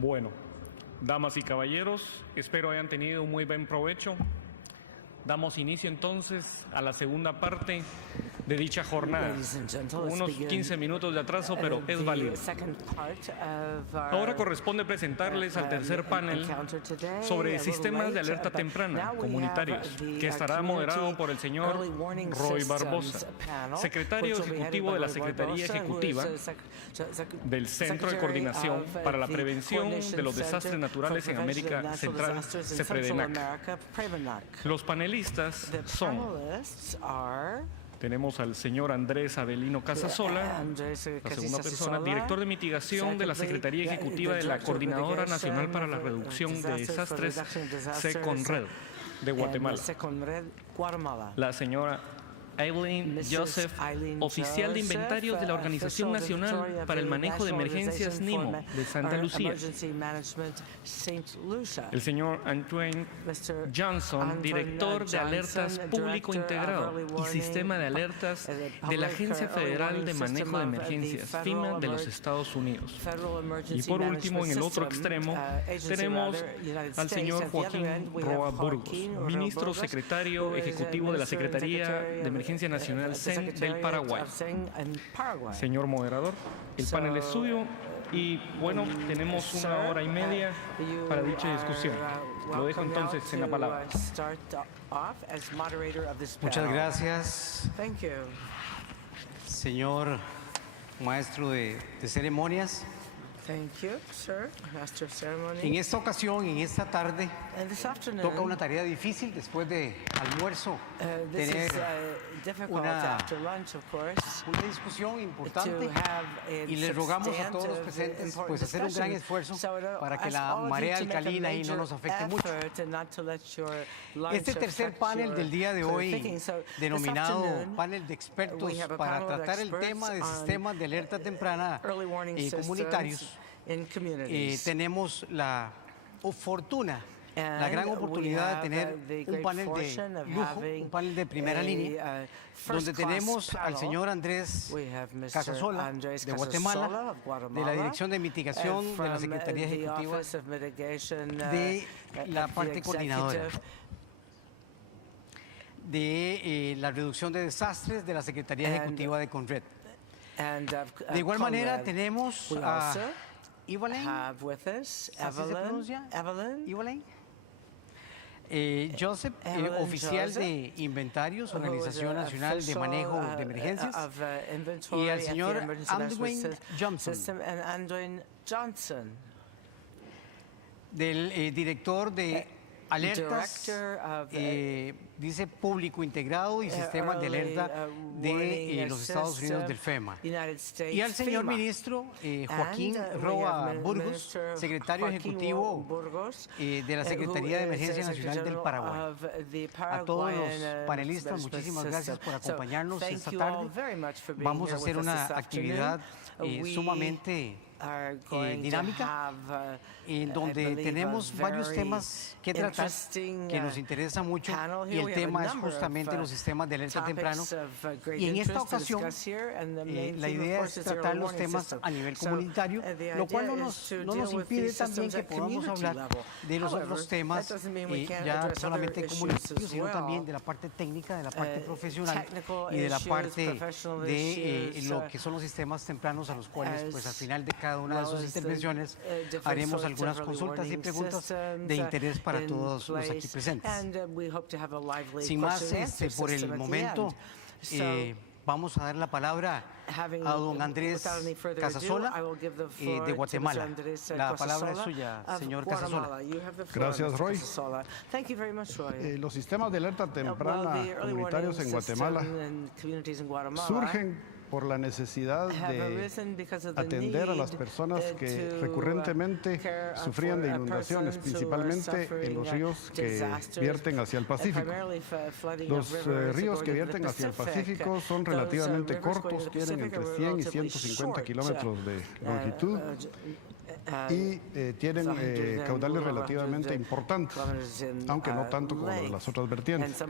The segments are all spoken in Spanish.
Bueno, damas y caballeros, espero hayan tenido un muy buen provecho. Damos inicio entonces a la segunda parte de dicha jornada. Unos 15 minutos de atraso, pero es válido. Ahora corresponde presentarles al tercer panel sobre sistemas de alerta temprana comunitarios, que estará moderado por el señor Roy Barbosa, secretario ejecutivo de la Secretaría Ejecutiva del Centro de Coordinación para la Prevención de los Desastres Naturales en América Central, CEPREDENAC. Los panelistas son: tenemos al señor Andrés Avelino Casasola, la segunda persona, director de mitigación de la Secretaría Ejecutiva de la Coordinadora Nacional para la Reducción de Desastres, SECONRED, de Guatemala. La señora Eileen Joseph, oficial de inventarios de la Organización Nacional para el Manejo de Emergencias NIMO de Santa Lucía. El señor Antoine Johnson, director de alertas público integrado y sistema de alertas de la Agencia Federal de Manejo de Emergencias, FEMA, de los Estados Unidos. Y por último, en el otro extremo, tenemos al señor Joaquín Roa Burgos, ministro secretario ejecutivo de la Secretaría de Emergencia Nacional CEN del Paraguay. Señor moderador, el panel es suyo y bueno, tenemos 1 hora y media para dicha discusión. Lo dejo entonces en la palabra. Muchas gracias, señor maestro de ceremonias. Thank you, sir, Master of Ceremony. En esta ocasión, en esta tarde, And this afternoon, toca una tarea difícil después de almuerzo, this tener is difficult una after lunch, of course, discusión to importante have a y les rogamos a todos los presentes pues hacer un gran esfuerzo para que la marea alcalina ahí no nos afecte mucho. Este tercer panel del día de hoy, denominado panel de expertos para tratar el tema de sistemas de alerta temprana comunitarios, tenemos la fortuna, la gran oportunidad de tener un panel de lujo, un panel de primera línea, donde tenemos al señor Andrés Casasola, de Guatemala, de la Dirección de Mitigación de la Secretaría Ejecutiva de la parte coordinadora de la reducción de desastres de la Secretaría Ejecutiva de CONRED. De igual manera tenemos a Evelyn, Joseph, oficial de inventarios, Organización Nacional de Manejo de Emergencias, y al señor Antoine Johnson, del director de alertas, dice público integrado y sistemas de alerta de los Estados Unidos del FEMA. Y al señor ministro Joaquín Roa Burgos, secretario ejecutivo de la Secretaría de Emergencia Nacional del Paraguay. A todos los panelistas, muchísimas gracias por acompañarnos esta tarde. Vamos a hacer una actividad sumamente dinámica, en donde tenemos varios temas que tratar que nos interesa mucho, y el tema es justamente los sistemas de alerta temprano. Y en esta ocasión la idea es tratar los temas a nivel comunitario, lo cual no nos impide también que podamos hablar de los otros temas ya solamente comunitarios, sino también de la parte técnica, de la parte profesional y de la parte de lo que son los sistemas tempranos, a los cuales pues al final de cada una de sus intervenciones haremos algunas consultas y preguntas de interés para todos los aquí presentes. Sin más, por el momento, vamos a dar la palabra a don Andrés Casasola, de Guatemala. La palabra es suya, señor Casasola. Gracias, Roy. Los sistemas de alerta temprana comunitarios en Guatemala surgen por la necesidad de atender a las personas que recurrentemente sufrían de inundaciones, principalmente en los ríos que vierten hacia el Pacífico. Los ríos que vierten hacia el Pacífico son relativamente cortos, tienen entre 100 y 150 kilómetros de longitud y tienen caudales relativamente importantes, aunque no tanto como las otras vertientes.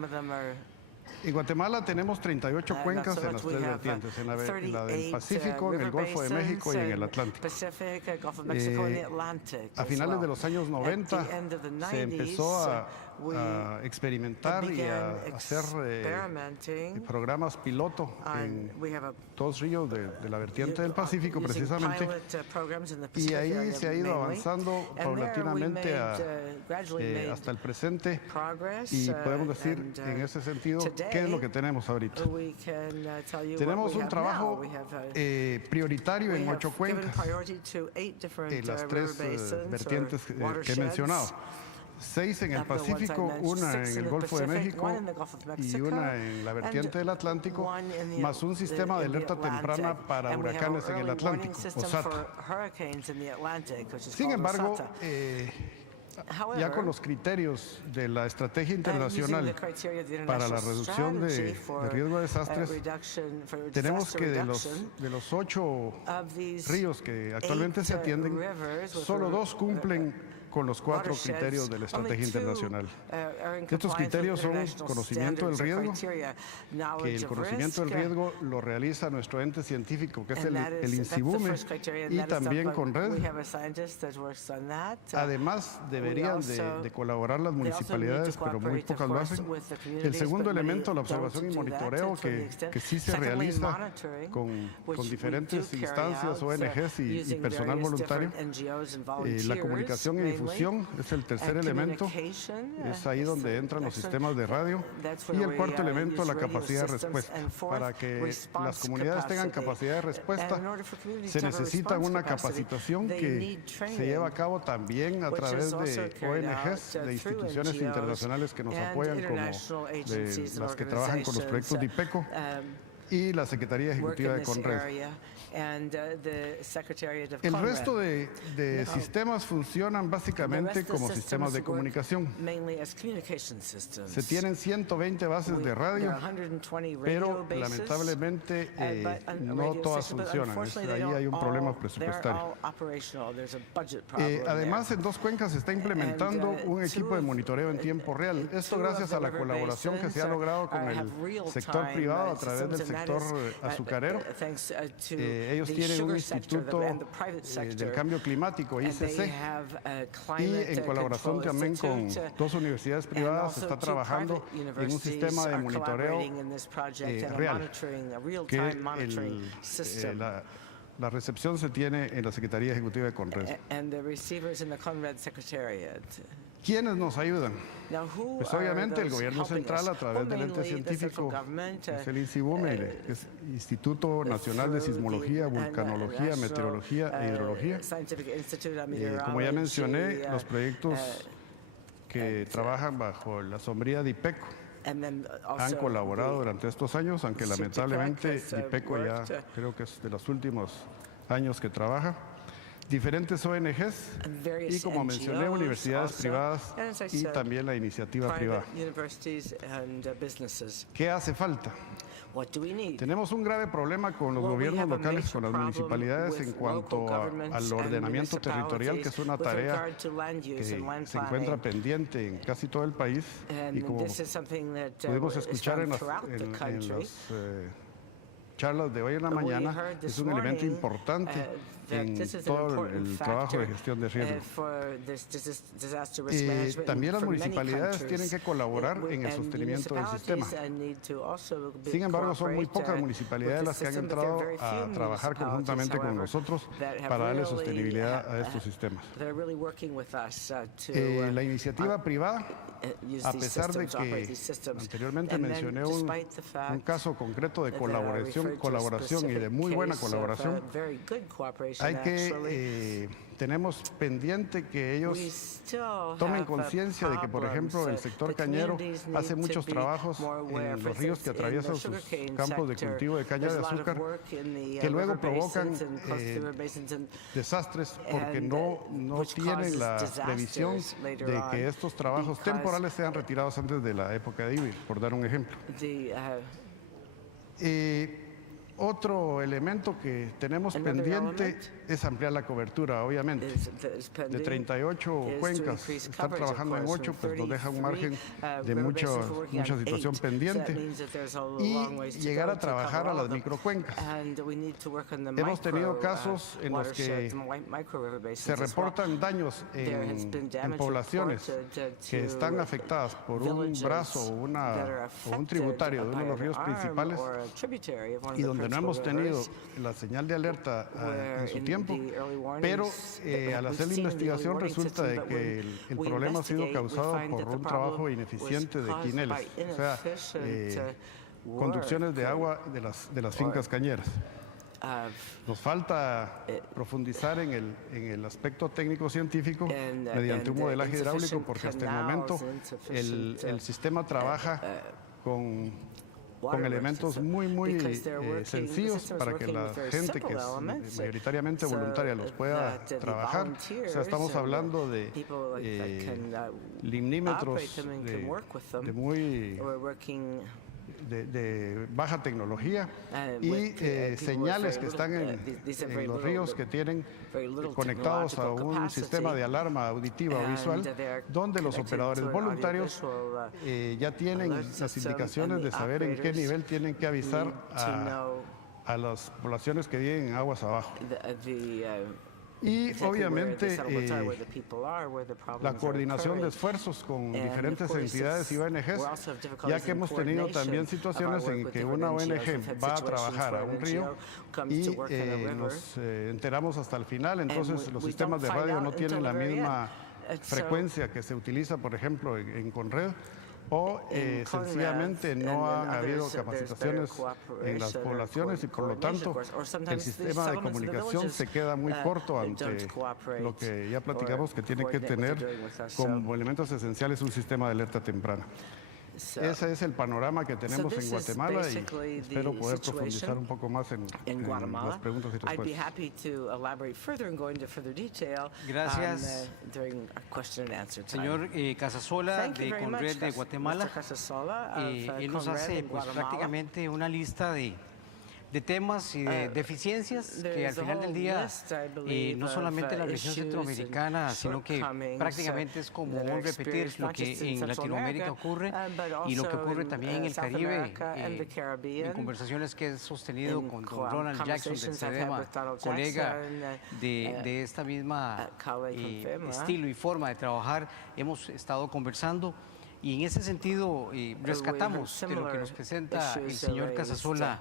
En Guatemala tenemos 38 cuencas en las tres vertientes, en la del Pacífico, en el Golfo de México y en el Atlántico. A finales de los años 90 se empezó a experimentar y a hacer programas piloto en 2 ríos de la vertiente del Pacífico precisamente, y ahí se ha ido avanzando paulatinamente hasta el presente, y podemos decir en ese sentido qué es lo que tenemos ahorita. Tenemos un trabajo prioritario en 8 cuencas, en las 3 vertientes que he mencionado. 6 en el Pacífico, 1 en el Golfo de México y 1 en la vertiente del Atlántico, más un sistema de alerta temprana para huracanes en el Atlántico, OSATA. Sin embargo, ya con los criterios de la estrategia internacional para la reducción de riesgo de desastres, tenemos que de los 8 ríos que actualmente se atienden, solo 2 cumplen con los 4 criterios de la estrategia internacional. Estos criterios son conocimiento del riesgo, que el conocimiento del riesgo lo realiza nuestro ente científico, que es el INCIBUME, y también CONRED. Además, deberían de colaborar las municipalidades, pero muy pocas lo hacen. El segundo elemento, la observación y monitoreo, que sí se realiza con diferentes instancias, ONGs y personal voluntario. La comunicación y difusión es el tercer elemento, es ahí donde entran los sistemas de radio, y el cuarto elemento, la capacidad de respuesta. Para que las comunidades tengan capacidad de respuesta, se necesita una capacitación que se lleva a cabo también a través de ONGs, de instituciones internacionales que nos apoyan, como de las que trabajan con los proyectos de IPECO y la Secretaría Ejecutiva de CONRED. El resto de sistemas funcionan básicamente como sistemas de comunicación. Se tienen 120 bases de radio, pero lamentablemente no todas funcionan. Ahí hay un problema presupuestario. Además, en 2 cuencas se está implementando un equipo de monitoreo en tiempo real. Esto gracias a la colaboración que se ha logrado con el sector privado a través del sector azucarero. Ellos tienen un instituto del cambio climático, ICC, y en colaboración también con 2 universidades privadas se está trabajando en un sistema de monitoreo real, que la recepción se tiene en la Secretaría Ejecutiva de CONRED. ¿Quiénes nos ayudan? Pues obviamente el gobierno central a través del ente científico, que es el INCIBUME, que es Instituto Nacional de Sismología, Vulcanología, Meteorología e Hidrología. Como ya mencioné, los proyectos que trabajan bajo la sombría de IPECO han colaborado durante estos años, aunque lamentablemente IPECO ya creo que es de los últimos años que trabaja. Diferentes ONGs y, como mencioné, universidades privadas y también la iniciativa privada. ¿Qué hace falta? Tenemos un grave problema con los gobiernos locales, con las municipalidades, en cuanto al ordenamiento territorial, que es una tarea que se encuentra pendiente en casi todo el país, y como pudimos escuchar en las charlas de hoy en la mañana, es un elemento importante en todo el trabajo de gestión de riesgo. También las municipalidades tienen que colaborar en el sostenimiento del sistema. Sin embargo, son muy pocas municipalidades las que han entrado a trabajar conjuntamente con nosotros para darle sostenibilidad a estos sistemas. La iniciativa privada, a pesar de que anteriormente mencioné un caso concreto de colaboración y de muy buena colaboración, hay que tenemos pendiente que ellos tomen conciencia de que, por ejemplo, el sector cañero hace muchos trabajos en los ríos que atraviesan sus campos de cultivo de caña de azúcar, que luego provocan desastres porque no tienen la previsión de que estos trabajos temporales sean retirados antes de la época de lluvia, por dar un ejemplo. Otro elemento que tenemos pendiente es ampliar la cobertura, obviamente. De 38 cuencas, estar trabajando en 8, pues nos deja un margen de mucha situación pendiente. Y llegar a trabajar a las microcuencas. Hemos tenido casos en los que se reportan daños en poblaciones que están afectadas por un brazo o un tributario de uno de los ríos principales y donde no hemos tenido la señal de alerta en su tiempo, pero al hacer la investigación resulta de que el problema ha sido causado por un trabajo ineficiente de quineles, o sea, conducciones de agua de las fincas cañeras. Nos falta profundizar en el aspecto técnico-científico mediante un modelaje hidráulico, porque hasta el momento el sistema trabaja con elementos muy sencillos para que la gente que es mayoritariamente voluntaria los pueda trabajar. O sea, estamos hablando de limnímetros de baja tecnología y señales que están en los ríos que tienen conectados a un sistema de alarma auditiva o visual, donde los operadores voluntarios ya tienen las indicaciones de saber en qué nivel tienen que avisar a las poblaciones que viven en aguas abajo. Y obviamente la coordinación de esfuerzos con diferentes entidades y ONGs, ya que hemos tenido también situaciones en que una ONG va a trabajar a un río y nos enteramos hasta el final, entonces los sistemas de radio no tienen la misma frecuencia que se utiliza, por ejemplo, en Conred, o sencillamente no ha habido capacitaciones en las poblaciones y por lo tanto el sistema de comunicación se queda muy corto ante lo que ya platicamos que tiene que tener como elementos esenciales un sistema de alerta temprana. Ese es el panorama que tenemos en Guatemala y espero poder profundizar un poco más en las preguntas y respuestas. Gracias, señor Casasola de Conred de Guatemala. Él nos hace pues, prácticamente una lista de temas y de deficiencias que al final del día no solamente la región centroamericana, sino que prácticamente es como un repetir lo que en Latinoamérica ocurre y lo que ocurre también en el Caribe, en conversaciones que he sostenido con don Ronald Jackson del CEDEMA, colega de esta misma estilo y forma de trabajar, hemos estado conversando. Y en ese sentido rescatamos de lo que nos presenta el señor Casasola,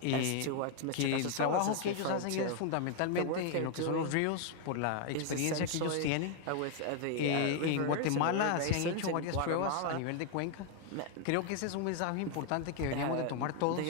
que el trabajo que ellos hacen es fundamentalmente en lo que son los ríos, por la experiencia que ellos tienen. En Guatemala se han hecho varias pruebas a nivel de cuenca. Creo que ese es un mensaje importante que deberíamos de tomar todos.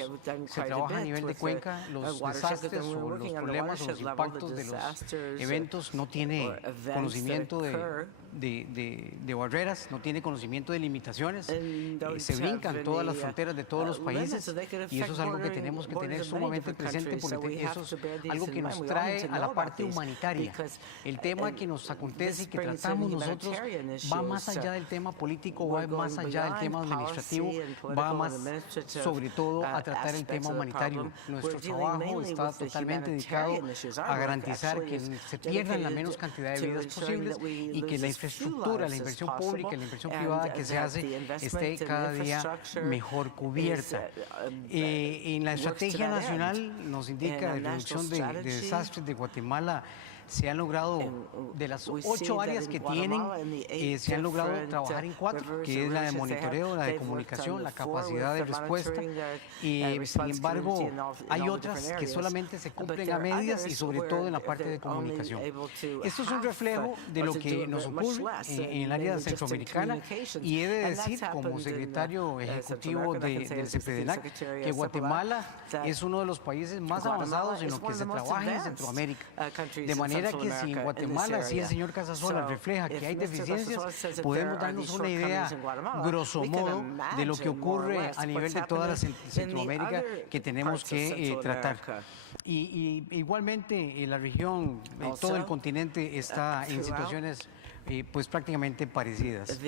Se trabaja a nivel de cuenca, los desastres o los problemas o los impactos de los eventos, no tiene conocimiento de barreras, no tiene conocimiento de limitaciones, se brincan todas las fronteras de todos los países y eso es algo que tenemos que tener sumamente presente porque eso es algo que nos trae a la parte humanitaria. El tema que nos acontece y que tratamos nosotros va más allá del tema político, va más allá del tema administrativo, va más sobre todo a tratar el tema humanitario. Nuestro trabajo está totalmente dedicado a garantizar que se pierdan la menos cantidad de vidas posibles y que la infraestructura, la inversión pública, la inversión privada que se hace esté cada día mejor cubierta. En la estrategia nacional nos indica de reducción de desastres de Guatemala, se han logrado, de las 8 áreas que tienen, se han logrado trabajar en 4, que es la de monitoreo, la de comunicación, la capacidad de respuesta. Sin embargo, hay otras que solamente se cumplen a medias y sobre todo en la parte de comunicación. Esto es un reflejo de lo que nos ocurre en el área centroamericana y he de decir, como secretario ejecutivo del CEPEDENAC, que Guatemala es uno de los países más avanzados en lo que se trabaja en Centroamérica. De manera que si en Guatemala, si el señor Casasola refleja que hay deficiencias, podemos darnos una idea, grosso modo, de lo que ocurre a nivel de toda la Centroamérica que tenemos que tratar. Y igualmente la región, todo el continente está en situaciones pues prácticamente parecidas.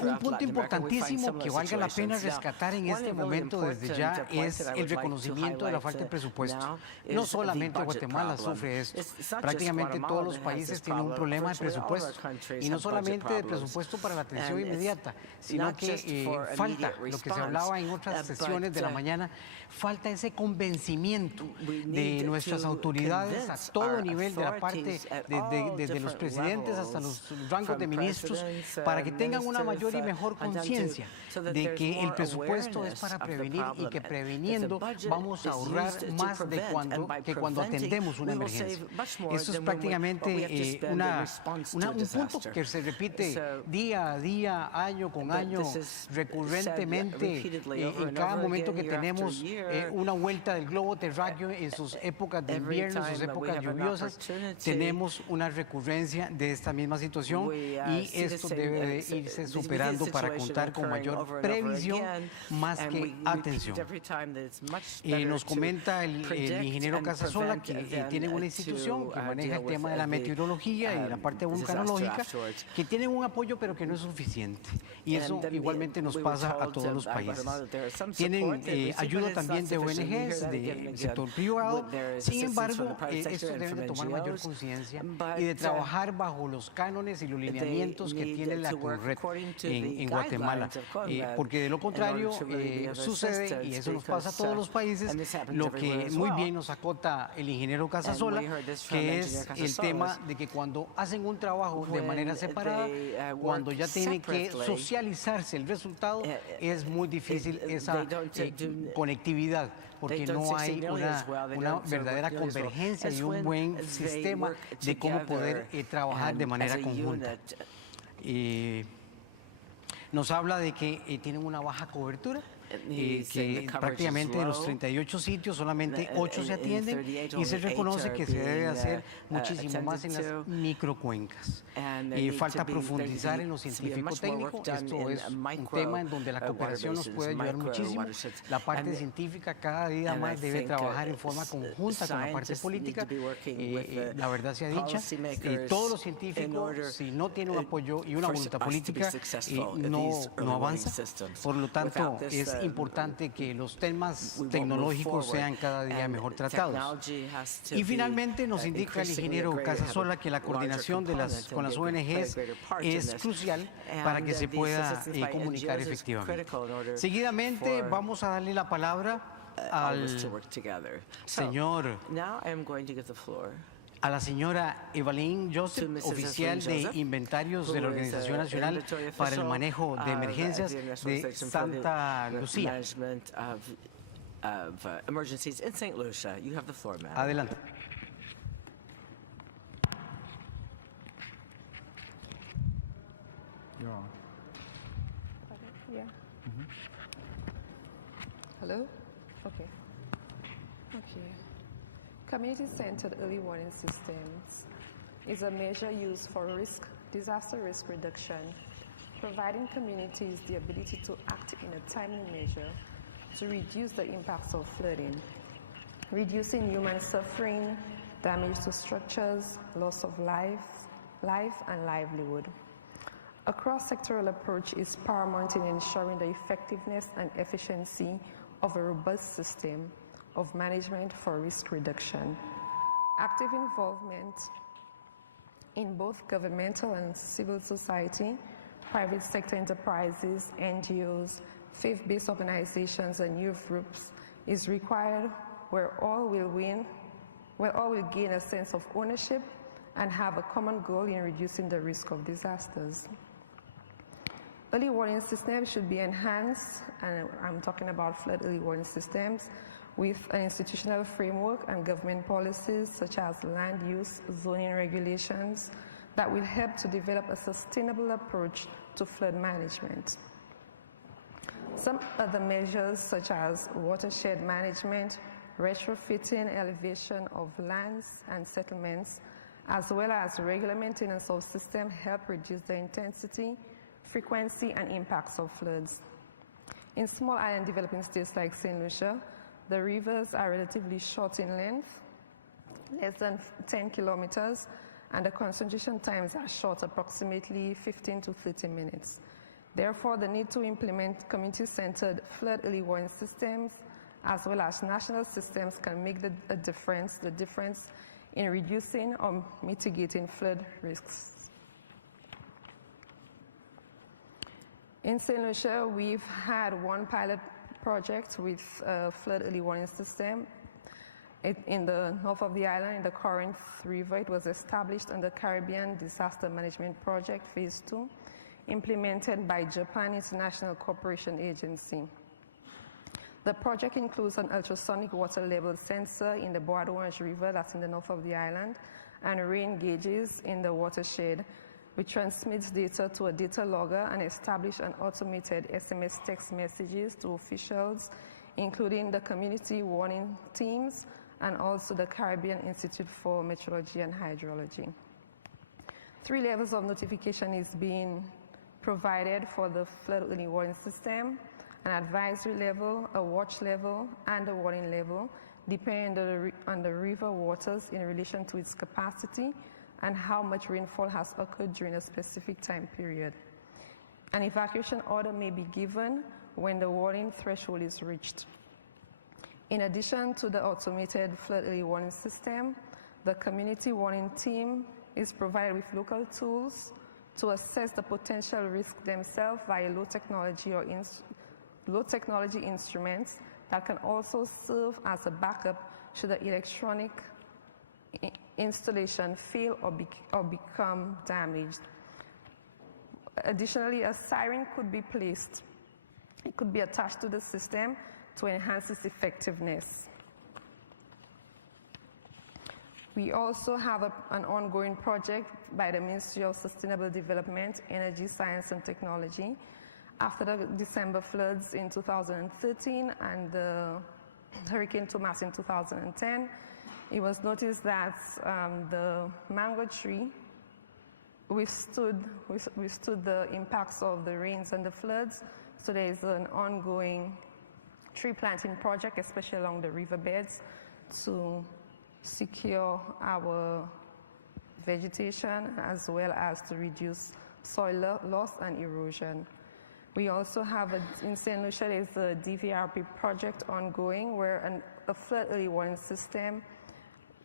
Un punto importantísimo que valga la pena rescatar en este momento desde ya es el reconocimiento de la falta de presupuesto. No solamente Guatemala sufre esto, prácticamente todos los países tienen un problema de presupuesto, y no solamente de presupuesto para la atención inmediata, sino que falta, lo que se hablaba en otras sesiones de la mañana, falta ese convencimiento de nuestras autoridades a todo nivel, de la parte desde los presidentes hasta los rangos de ministros, para que tengan una mayor y mejor conciencia de que el presupuesto es para prevenir y que previniendo vamos a ahorrar más de cuando atendemos una emergencia. Esto es prácticamente un punto que se repite día a día, año con año, recurrentemente, en cada momento que tenemos una vuelta del globo terráqueo en sus épocas de invierno, en sus épocas lluviosas, tenemos una recurrencia de esta misma situación, y esto debe de irse superando para contar con mayor previsión más que atención. Nos comenta el ingeniero Casasola que tienen una institución que maneja el tema de la meteorología y la parte vulcanológica, que tienen un apoyo pero que no es suficiente, y eso igualmente nos pasa a todos los países. Tienen ayuda también de ONGs, del sector privado. Sin embargo, estos deben de tomar mayor conciencia y de trabajar bajo los cánones y los lineamientos que tiene la CONRED en Guatemala, porque de lo contrario sucede, y eso nos pasa a todos los países, lo que muy bien nos acota el ingeniero Casasola, que es el tema de que cuando hacen un trabajo de manera separada, cuando ya tiene que socializarse el resultado, es muy difícil esa conectividad, porque no hay una verdadera convergencia y un buen sistema de cómo poder trabajar de manera conjunta. Nos habla de que tienen una baja cobertura, que prácticamente de los 38 sitios solamente 8 se atienden, y se reconoce que se debe hacer muchísimo más en las microcuencas. Falta profundizar en lo científico-técnico. Esto es un tema en donde la cooperación nos puede ayudar muchísimo. La parte científica cada día más debe trabajar en forma conjunta con la parte política. La verdad sea dicha, todos los científicos, si no tienen un apoyo y una voluntad política, no avanza. Por lo tanto, es importante que los temas tecnológicos sean cada día mejor tratados. Y finalmente nos indica el ingeniero Casasola que la coordinación con las ONGs es crucial para que se pueda comunicar efectivamente. Seguidamente vamos a darle la palabra al señor a la señora Evelyn Joseph, oficial de inventarios de la Organización Nacional para el Manejo de Emergencias de Santa Lucía. Adelante. Hello? Okay. Community-centered early warning systems is a measure used for disaster risk reduction, providing communities the ability to act in a timely measure to reduce the impacts of flooding, reducing human suffering, damage to structures, loss of life and livelihood. A cross-sectoral approach is paramount in ensuring the effectiveness and efficiency of a robust system of management for risk reduction. Active involvement in both governmental and civil society, private sector enterprises, NGOs, faith-based organizations, and youth groups is required where all will gain a sense of ownership and have a common goal in reducing the risk of disasters. Early warning systems should be enhanced, and I'm talking about flood early warning systems, with an institutional framework and government policies such as land use, zoning regulations that will help to develop a sustainable approach to flood management. Some other measures such as watershed management, retrofitting elevation of lands and settlements, as well as regular maintenance of systems help reduce the intensity, frequency, and impacts of floods. In small island developing states like St. Lucia, the rivers are relatively short in length, less than 10 kilometers, and the concentration times are short, approximately 15 to 30 minutes. Therefore, the need to implement community-centered flood early warning systems as well as national systems can make the difference in reducing or mitigating flood risks. In St. Lucia, we've had one pilot project with a flood early warning system. In the north of the island, in the Corinth River, it was established under Caribbean Disaster Management Project Phase 2, implemented by Japan International Cooperation Agency. The project includes an ultrasonic water level sensor in the Bois d'Orange River, that's in the north of the island, and rain gauges in the watershed, which transmits data to a data logger and establish an automated SMS text messages to officials, including the community warning teams and also the Caribbean Institute for Meteorology and Hydrology. 3 levels of notification is being provided for the flood early warning system: an advisory level, a watch level, and a warning level, depending on the river waters in relation to its capacity and how much rainfall has occurred during a specific time period. An evacuation order may be given when the warning threshold is reached. In addition to the automated flood early warning system, the community warning team is provided with local tools to assess the potential risk themselves via low technology instruments that can also serve as a backup should the electronic installation fail or become damaged. Additionally, a siren could be placed. It could be attached to the system to enhance its effectiveness. We also have an ongoing project by the Ministry of Sustainable Development, Energy, Science and Technology. After the December floods in 2013 and the Hurricane Thomas in 2010, it was noticed that the mango tree withstood the impacts of the rains and the floods. So there is an ongoing tree planting project, especially along the riverbeds, to secure our vegetation as well as to reduce soil loss and erosion. We also have in St. Lucia, there's a DVRP project ongoing where a flood early warning system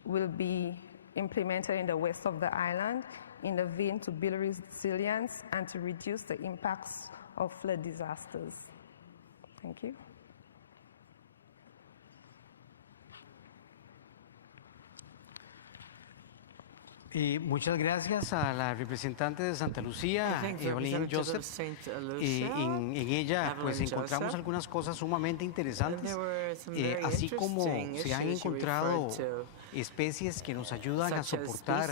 will be implemented in the west of the island in the vein to build resilience and to reduce the impacts of flood disasters. Thank you. Muchas gracias a la representante de Santa Lucía, Evelyn Joseph. En ella pues encontramos algunas cosas sumamente interesantes, así como se han encontrado especies que nos ayudan a soportar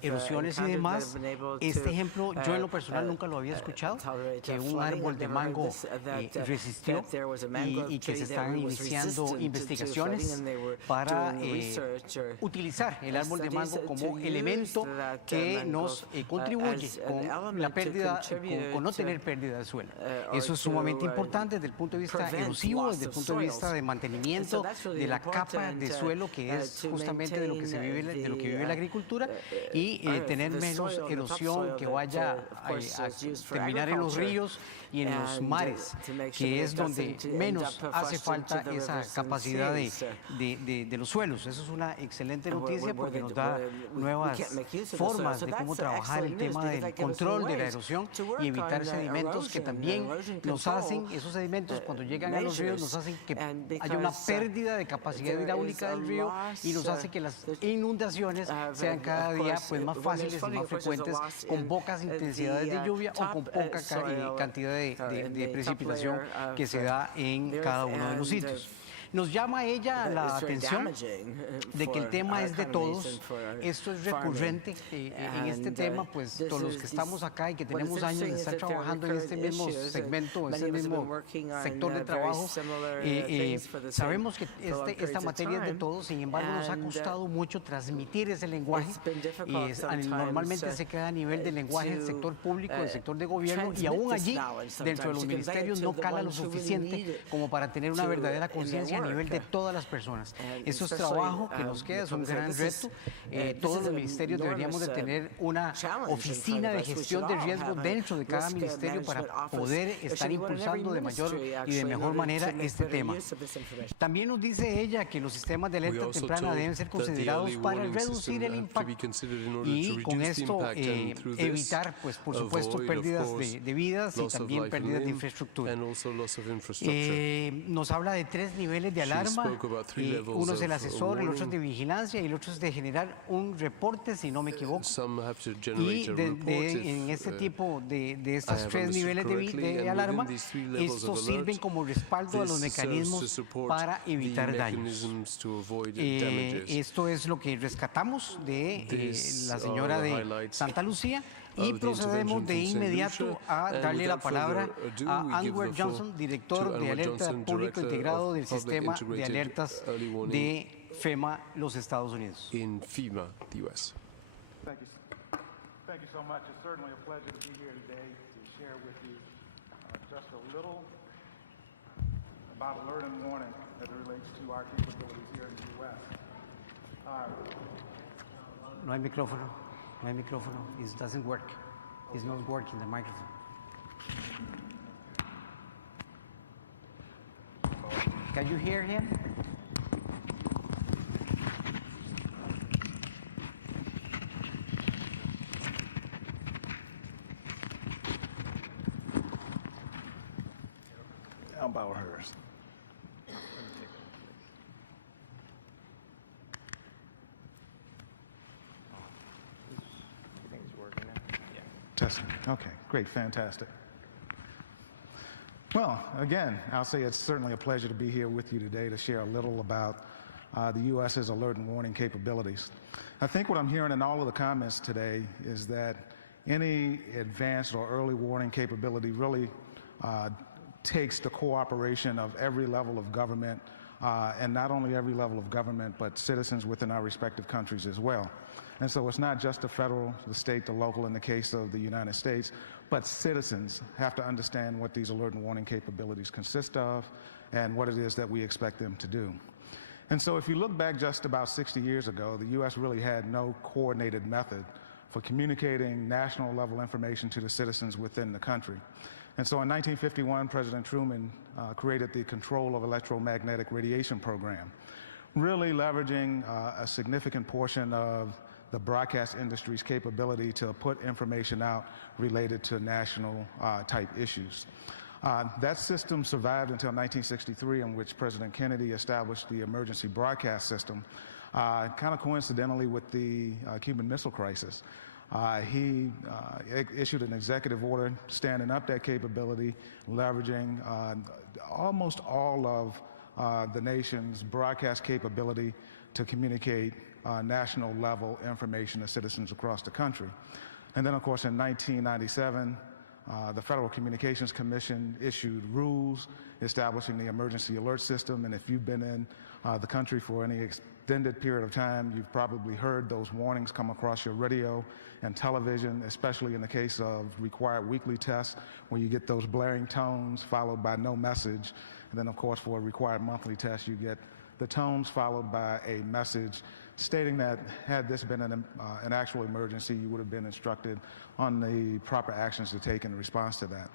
erosiones y demás. Este ejemplo yo en lo personal nunca lo había escuchado, que un árbol de mango resistió y que se están iniciando investigaciones para utilizar el árbol de mango como elemento que nos contribuye con la pérdida, con no tener pérdida de suelo. Eso es sumamente importante desde el punto de vista erosivo, desde el punto de vista de mantenimiento de la capa de suelo, que es justamente de lo que se vive, de lo que vive la agricultura, y tener menos erosión que vaya a terminar en los ríos y en los mares, que es donde menos hace falta esa capacidad de los suelos. Eso es una excelente noticia porque nos da nuevas formas de cómo trabajar el tema del control de la erosión y evitar sedimentos que también nos hacen, esos sedimentos cuando llegan a los ríos nos hacen que haya una pérdida de capacidad hidráulica del río y nos hace que las inundaciones sean cada día pues más fáciles y más frecuentes, con pocas intensidades de lluvia o con poca cantidad de precipitación que se da en cada uno de los sitios. Nos llama ella la atención de que el tema es de todos. Esto es recurrente en este tema, pues todos los que estamos acá y que tenemos años de estar trabajando en este mismo segmento, en este mismo sector de trabajo, sabemos que esta materia es de todos. Sin embargo, nos ha costado mucho transmitir ese lenguaje y normalmente se queda a nivel del lenguaje del sector público, del sector de gobierno, y aún allí, dentro de los ministerios, no cala lo suficiente como para tener una verdadera conciencia a nivel de todas las personas. Esto es trabajo que nos queda, es un gran reto. Todos los ministerios deberíamos de tener una oficina de gestión de riesgo dentro de cada ministerio para poder estar impulsando de mayor y de mejor manera este tema. También nos dice ella que los sistemas de alerta temprana deben ser considerados para reducir el impacto y con esto evitar, pues, por supuesto, pérdidas de vidas y también pérdidas de infraestructura. Nos habla de 3 niveles de alarma, uno es el asesor, el otro es de vigilancia y el otro es de generar un reporte, si no me equivoco. Y en este tipo de estos 3 niveles de alarma, estos sirven como respaldo a los mecanismos para evitar daños. Esto es lo que rescatamos de la señora de Santa Lucía. Y procedemos de inmediato a darle la palabra a Andrew Johnson, director de Alerta Público Integrado del Sistema de Alertas de FEMA, los Estados Unidos. In FEMA, the US. Thank you so much. It's certainly a pleasure to be here today to share with you just a little about alert and warning as it relates to our capabilities here in the U.S. No hay micrófono. No hay micrófono. It doesn't work. It's not working, the microphone. Can you hear him? How about hers? Testing. Okay, great, fantastic. Well, again, I'll say it's certainly a pleasure to be here with you today to share a little about the U.S.'s alert and warning capabilities. I think what I'm hearing in all of the comments today is that any advanced or early warning capability really takes the cooperation of every level of government, and not only every level of government, but citizens within our respective countries as well. And so it's not just the federal, the state, the local in the case of the United States, but citizens have to understand what these alert and warning capabilities consist of and what it is that we expect them to do. And so if you look back just about 60 years ago, the U.S. really had no coordinated method for communicating national level information to the citizens within the country. And so in 1951, President Truman created the Control of Electromagnetic Radiation Program, really leveraging a significant portion of the broadcast industry's capability to put information out related to national type issues. That system survived until 1963, in which President Kennedy established the emergency broadcast system, kind of coincidentally with the Cuban Missile Crisis. He issued an executive order standing up that capability, leveraging almost all of the nation's broadcast capability to communicate national level information to citizens across the country. And then, of course, in 1997, the Federal Communications Commission issued rules establishing the emergency alert system. And if you've been in the country for any extended period of time, you've probably heard those warnings come across your radio and television, especially in the case of required weekly tests, where you get those blaring tones followed by no message. And then, of course, for a required monthly test, you get the tones followed by a message stating that had this been an actual emergency, you would have been instructed on the proper actions to take in response to that.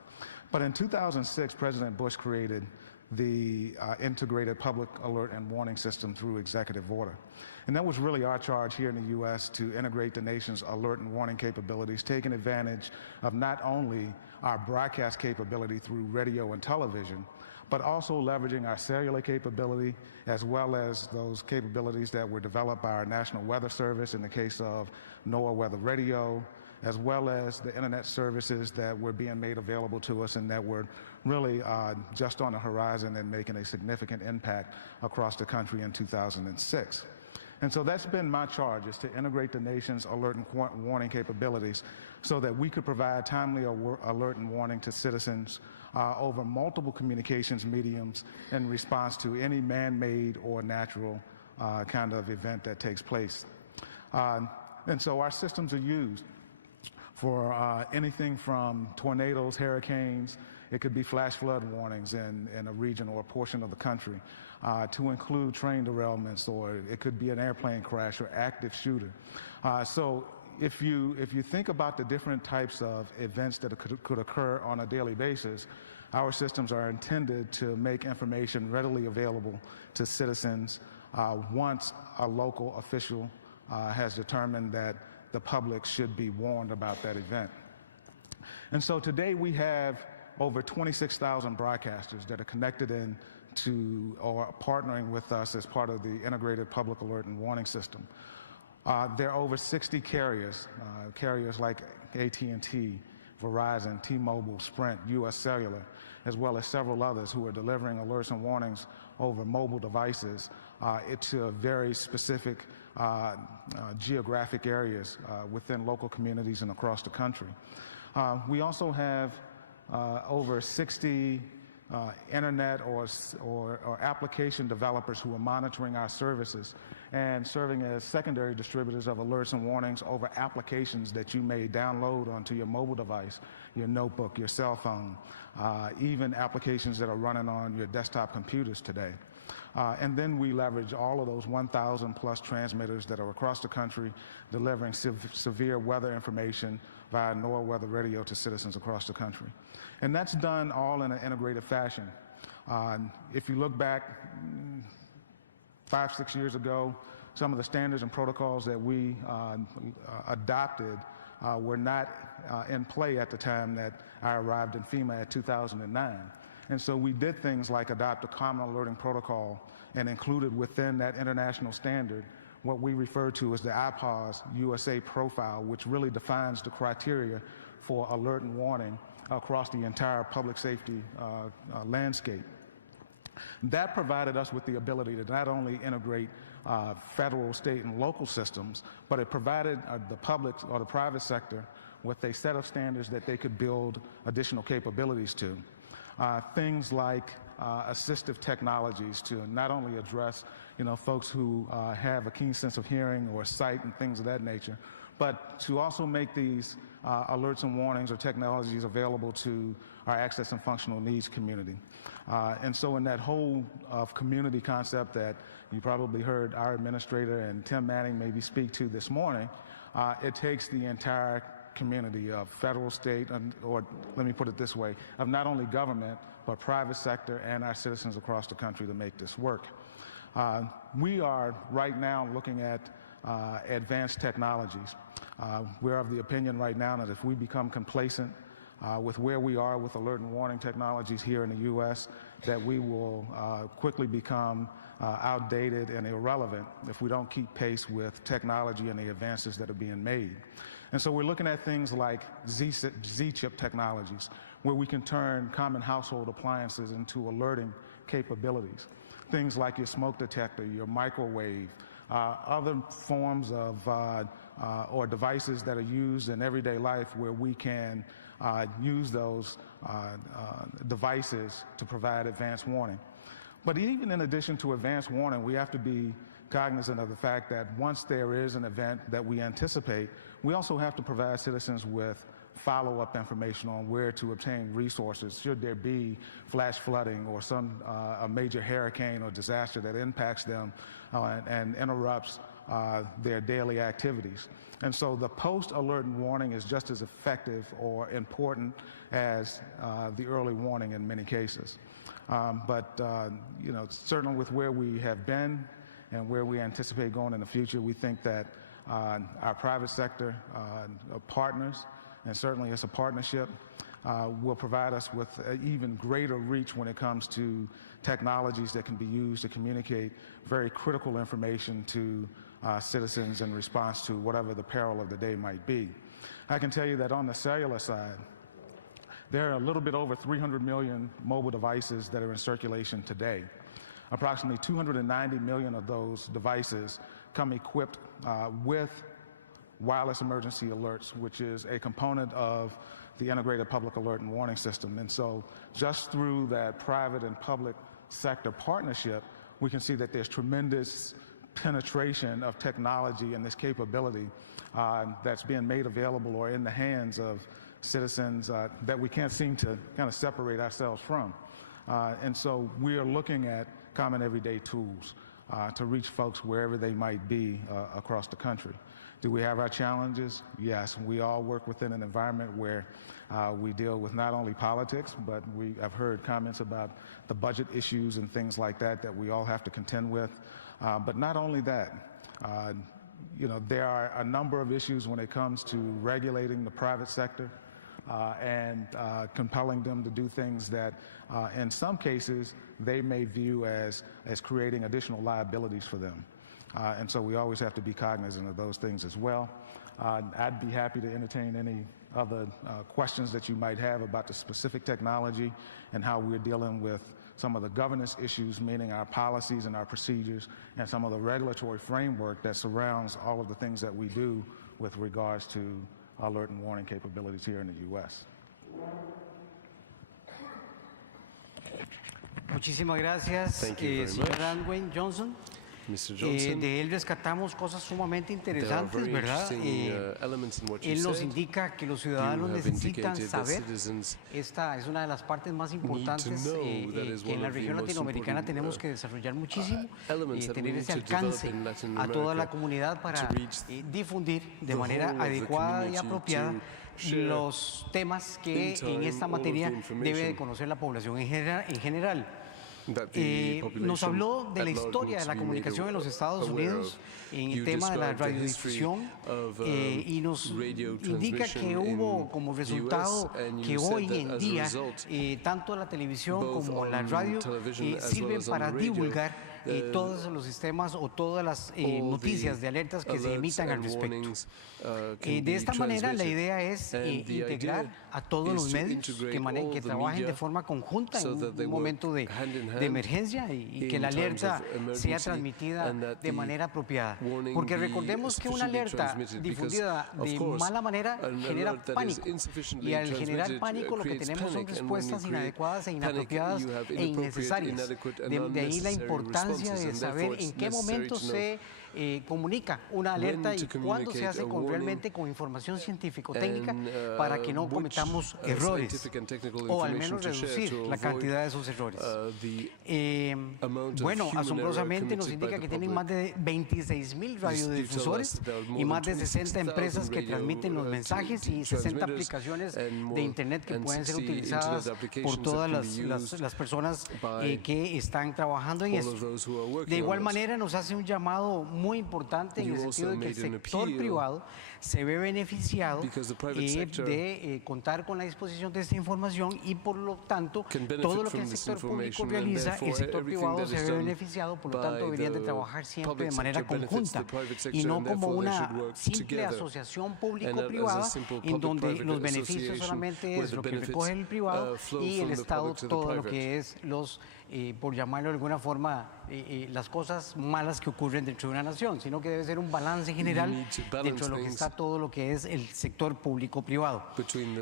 But in 2006, President Bush created the Integrated Public Alert and Warning System through executive order. And that was really our charge here in the U.S. to integrate the nation's alert and warning capabilities, taking advantage of not only our broadcast capability through radio and television, but also leveraging our cellular capability, as well as those capabilities that were developed by our National Weather Service in the case of NOAA Weather Radio, as well as the internet services that were being made available to us and that were really just on the horizon and making a significant impact across the country in 2006. And so that's been my charge, is to integrate the nation's alert and warning capabilities so that we could provide timely alert and warning to citizens over multiple communications mediums in response to any man-made or natural kind of event that takes place. And so our systems are used for anything from tornadoes, hurricanes, It could be flash flood warnings in a region or a portion of the country, to include train derailments, or it could be an airplane crash or active shooter. So if you think about the different types of events that could occur on a daily basis, our systems are intended to make information readily available to citizens once a local official has determined that the public should be warned about that event. And so today we have over 26,000 broadcasters that are connected in to or partnering with us as part of the Integrated Public Alert and Warning System. There are over 60 carriers, carriers like AT&T, Verizon, T-Mobile, Sprint, US Cellular, as well as several others who are delivering alerts and warnings over mobile devices to very specific geographic areas within local communities and across the country. We also have over 60 internet or application developers who are monitoring our services and serving as secondary distributors of alerts and warnings over applications that you may download onto your mobile device, your notebook, your cell phone, even applications that are running on your desktop computers today. And then we leverage all of those 1,000 plus transmitters that are across the country delivering severe weather information via NOAA Weather Radio to citizens across the country. And that's done all in an integrated fashion. If you look back 5-6 years ago, some of the standards and protocols that we adopted were not in play at the time that I arrived in FEMA at 2009. And so we did things like adopt a common alerting protocol and included within that international standard what we refer to as the IPAWS USA profile, which really defines the criteria for alert and warning across the entire public safety landscape. That provided us with the ability to not only integrate federal, state, and local systems, but it provided the public or the private sector with a set of standards that they could build additional capabilities to. Things like assistive technologies to not only address, folks who have a keen sense of hearing or sight and things of that nature, but to also make these alerts and warnings or technologies available to our access and functional needs community. And so in that whole of community concept that you probably heard our administrator and Tim Manning maybe speak to this morning, it takes the entire community of federal, state, or let me put it this way, of not only government, but private sector and our citizens across the country to make this work. We are right now looking at advanced technologies. We're of the opinion right now that if we become complacent with where we are with alert and warning technologies here in the U.S., that we will quickly become outdated and irrelevant if we don't keep pace with technology and the advances that are being made. And so we're looking at things like Z-chip technologies, where we can turn common household appliances into alerting capabilities. Things like your smoke detector, your microwave, other forms of or devices that are used in everyday life where we can use those devices to provide advanced warning. But even in addition to advanced warning, we have to be cognizant of the fact that once there is an event that we anticipate, we also have to provide citizens with follow-up information on where to obtain resources should there be flash flooding or some a major hurricane or disaster that impacts them and interrupts their daily activities. And so the post-alert and warning is just as effective or important as the early warning in many cases. But certainly with where we have been and where we anticipate going in the future, we think that our private sector partners, and certainly as a partnership, will provide us with even greater reach when it comes to technologies that can be used to communicate very critical information to citizens in response to whatever the peril of the day might be. I can tell you that on the cellular side, there are a little bit over 300 million mobile devices that are in circulation today. Approximately 290 million of those devices come equipped with wireless emergency alerts, which is a component of the Integrated Public Alert and Warning System. And so just through that private and public sector partnership, we can see that there's tremendous penetration of technology and this capability that's being made available or in the hands of citizens that we can't seem to kind of separate ourselves from. And so we are looking at common everyday tools to reach folks wherever they might be across the country. Do we have our challenges? Yes. We all work within an environment where we deal with not only politics, but I've heard comments about the budget issues and things like that that we all have to contend with. But not only that, there are a number of issues when it comes to regulating the private sector and compelling them to do things that in some cases they may view as creating additional liabilities for them. And so we always have to be cognizant of those things as well. I'd be happy to entertain any other questions that you might have about the specific technology and how we're dealing with some of the governance issues, meaning our policies and our procedures, and some of the regulatory framework that surrounds all of the things that we do with regards to alert and warning capabilities here in the U.S. Muchísimas gracias, señor Andwin Johnson. De él rescatamos cosas sumamente interesantes, ¿verdad? Él nos indica que los ciudadanos necesitan saber, esta es una de las partes más importantes que en la región latinoamericana tenemos que desarrollar muchísimo, tener ese alcance a toda la comunidad para difundir de manera adecuada y apropiada los temas que en esta materia debe de conocer la población en general. Nos habló de la historia de la comunicación en los Estados Unidos en el tema de la radiodifusión y nos indica que hubo como resultado que hoy en día tanto la televisión como la radio sirven para divulgar todos los sistemas o todas las noticias de alertas que se emitan al respecto. De esta manera la idea es integrar a todos los medios que trabajen de forma conjunta en un momento de emergencia y que la alerta sea transmitida de manera apropiada. Porque recordemos que una alerta difundida de mala manera genera pánico y al generar pánico lo que tenemos son respuestas inadecuadas e inapropiadas e innecesarias. De ahí la importancia de saber en qué momento se comunica una alerta y cuándo se hace realmente con información científico-técnica para que no cometamos errores o al menos reducir la cantidad de esos errores. Bueno, asombrosamente nos indica que tienen más de 26,000 radiodifusores y más de 60 empresas que transmiten los mensajes y 60 aplicaciones de Internet que pueden ser utilizadas por todas las personas que están trabajando en esto. De igual manera nos hace un llamado muy importante en el sentido de que el sector privado se ve beneficiado de contar con la disposición de esta información y por lo tanto todo lo que el sector público realiza, el sector privado se ve beneficiado, por lo tanto deberían de trabajar siempre de manera conjunta y no como una simple asociación público-privada en donde los beneficios solamente es lo que recoge el privado y el Estado todo lo que es los por llamarlo de alguna forma, las cosas malas que ocurren dentro de una nación, sino que debe ser un balance general dentro de lo que está todo lo que es el sector público-privado.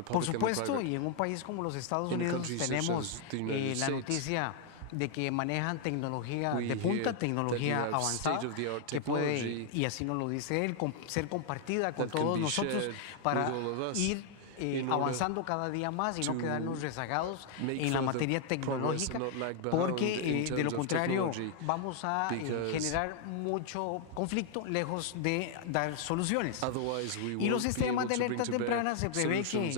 Por supuesto, y en un país como los Estados Unidos tenemos la noticia de que manejan tecnología de punta, tecnología avanzada, que puede, y así nos lo dice él, ser compartida con todos nosotros para ir avanzando cada día más y no quedarnos rezagados en la materia tecnológica, porque de lo contrario vamos a generar mucho conflicto lejos de dar soluciones. Y los sistemas de alertas tempranas se prevé que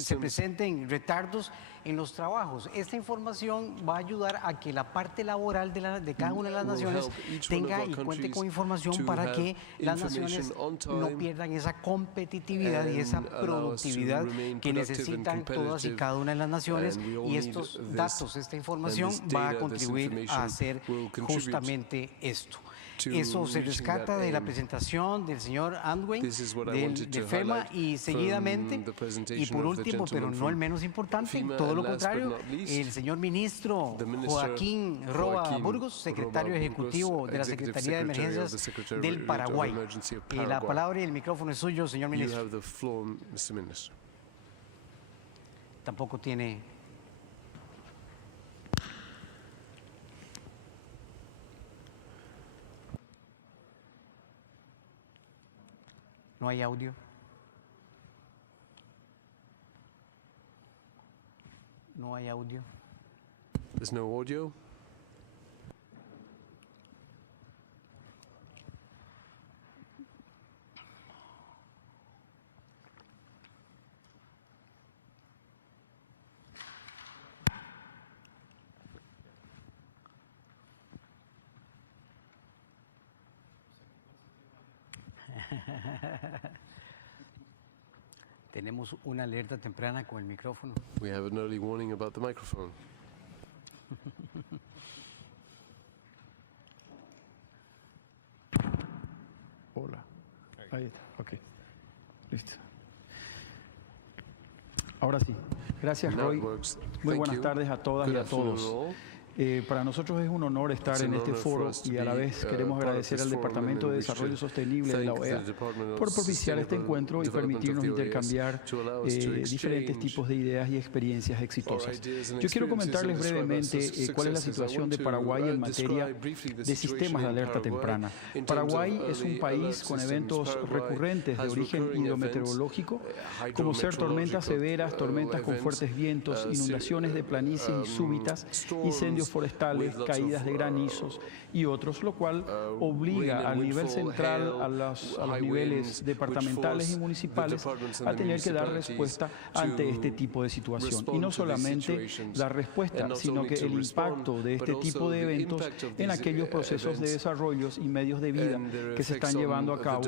se presenten retardos en los trabajos. Esta información va a ayudar a que la parte laboral de cada una de las naciones tenga y cuente con información para que las naciones no pierdan esa competitividad y esa productividad que necesitan todas y cada una de las naciones, y estos datos, esta información va a contribuir a hacer justamente esto. Eso se rescata de la presentación del señor Andwin de FEMA y seguidamente, y por último, pero no el menos importante, todo lo contrario, el señor ministro Joaquín Roa Burgos, secretario ejecutivo de la Secretaría de Emergencias del Paraguay. La palabra y el micrófono es suyo, señor ministro. Tampoco tiene... No hay audio. No hay audio. There's no audio. Tenemos una alerta temprana con el micrófono. We have an early warning about the microphone. Hola. Ahí está, ok. Listo. Ahora sí. Gracias, Now Roy. it works. Muy Thank buenas you. tardes a todas Good y a afternoon todos. all. Para nosotros es un honor estar It's en an este honor for foro us to y a la be, vez queremos part of agradecer this al forum, Departamento and de we wish Desarrollo to Sostenible de la thank OEA the Department of por propiciar este Sustainable encuentro y Development permitirnos of the OAS intercambiar to allow us to diferentes exchange tipos de ideas y experiencias exitosas. ideas and Yo quiero experiences comentarles and describe our brevemente cuál es la successes. I situación want de to, Paraguay en materia describe briefly the de situation sistemas de in alerta Paraguay temprana. in terms of Paraguay es un early país alert con systems. eventos Paraguay recurrentes de has origen recurring hidrometeorológico, events, como ser tormentas hydrometeorological, severas, tormentas con events, fuertes vientos, inundaciones de planicies y súbitas, incendios forestales, caídas de granizos y otros, lo cual obliga al nivel central, a los niveles departamentales y municipales a tener que dar respuesta ante este tipo de situación. Y no solamente dar respuesta, sino que el impacto de este tipo de eventos en aquellos procesos de desarrollo y medios de vida que se están llevando a cabo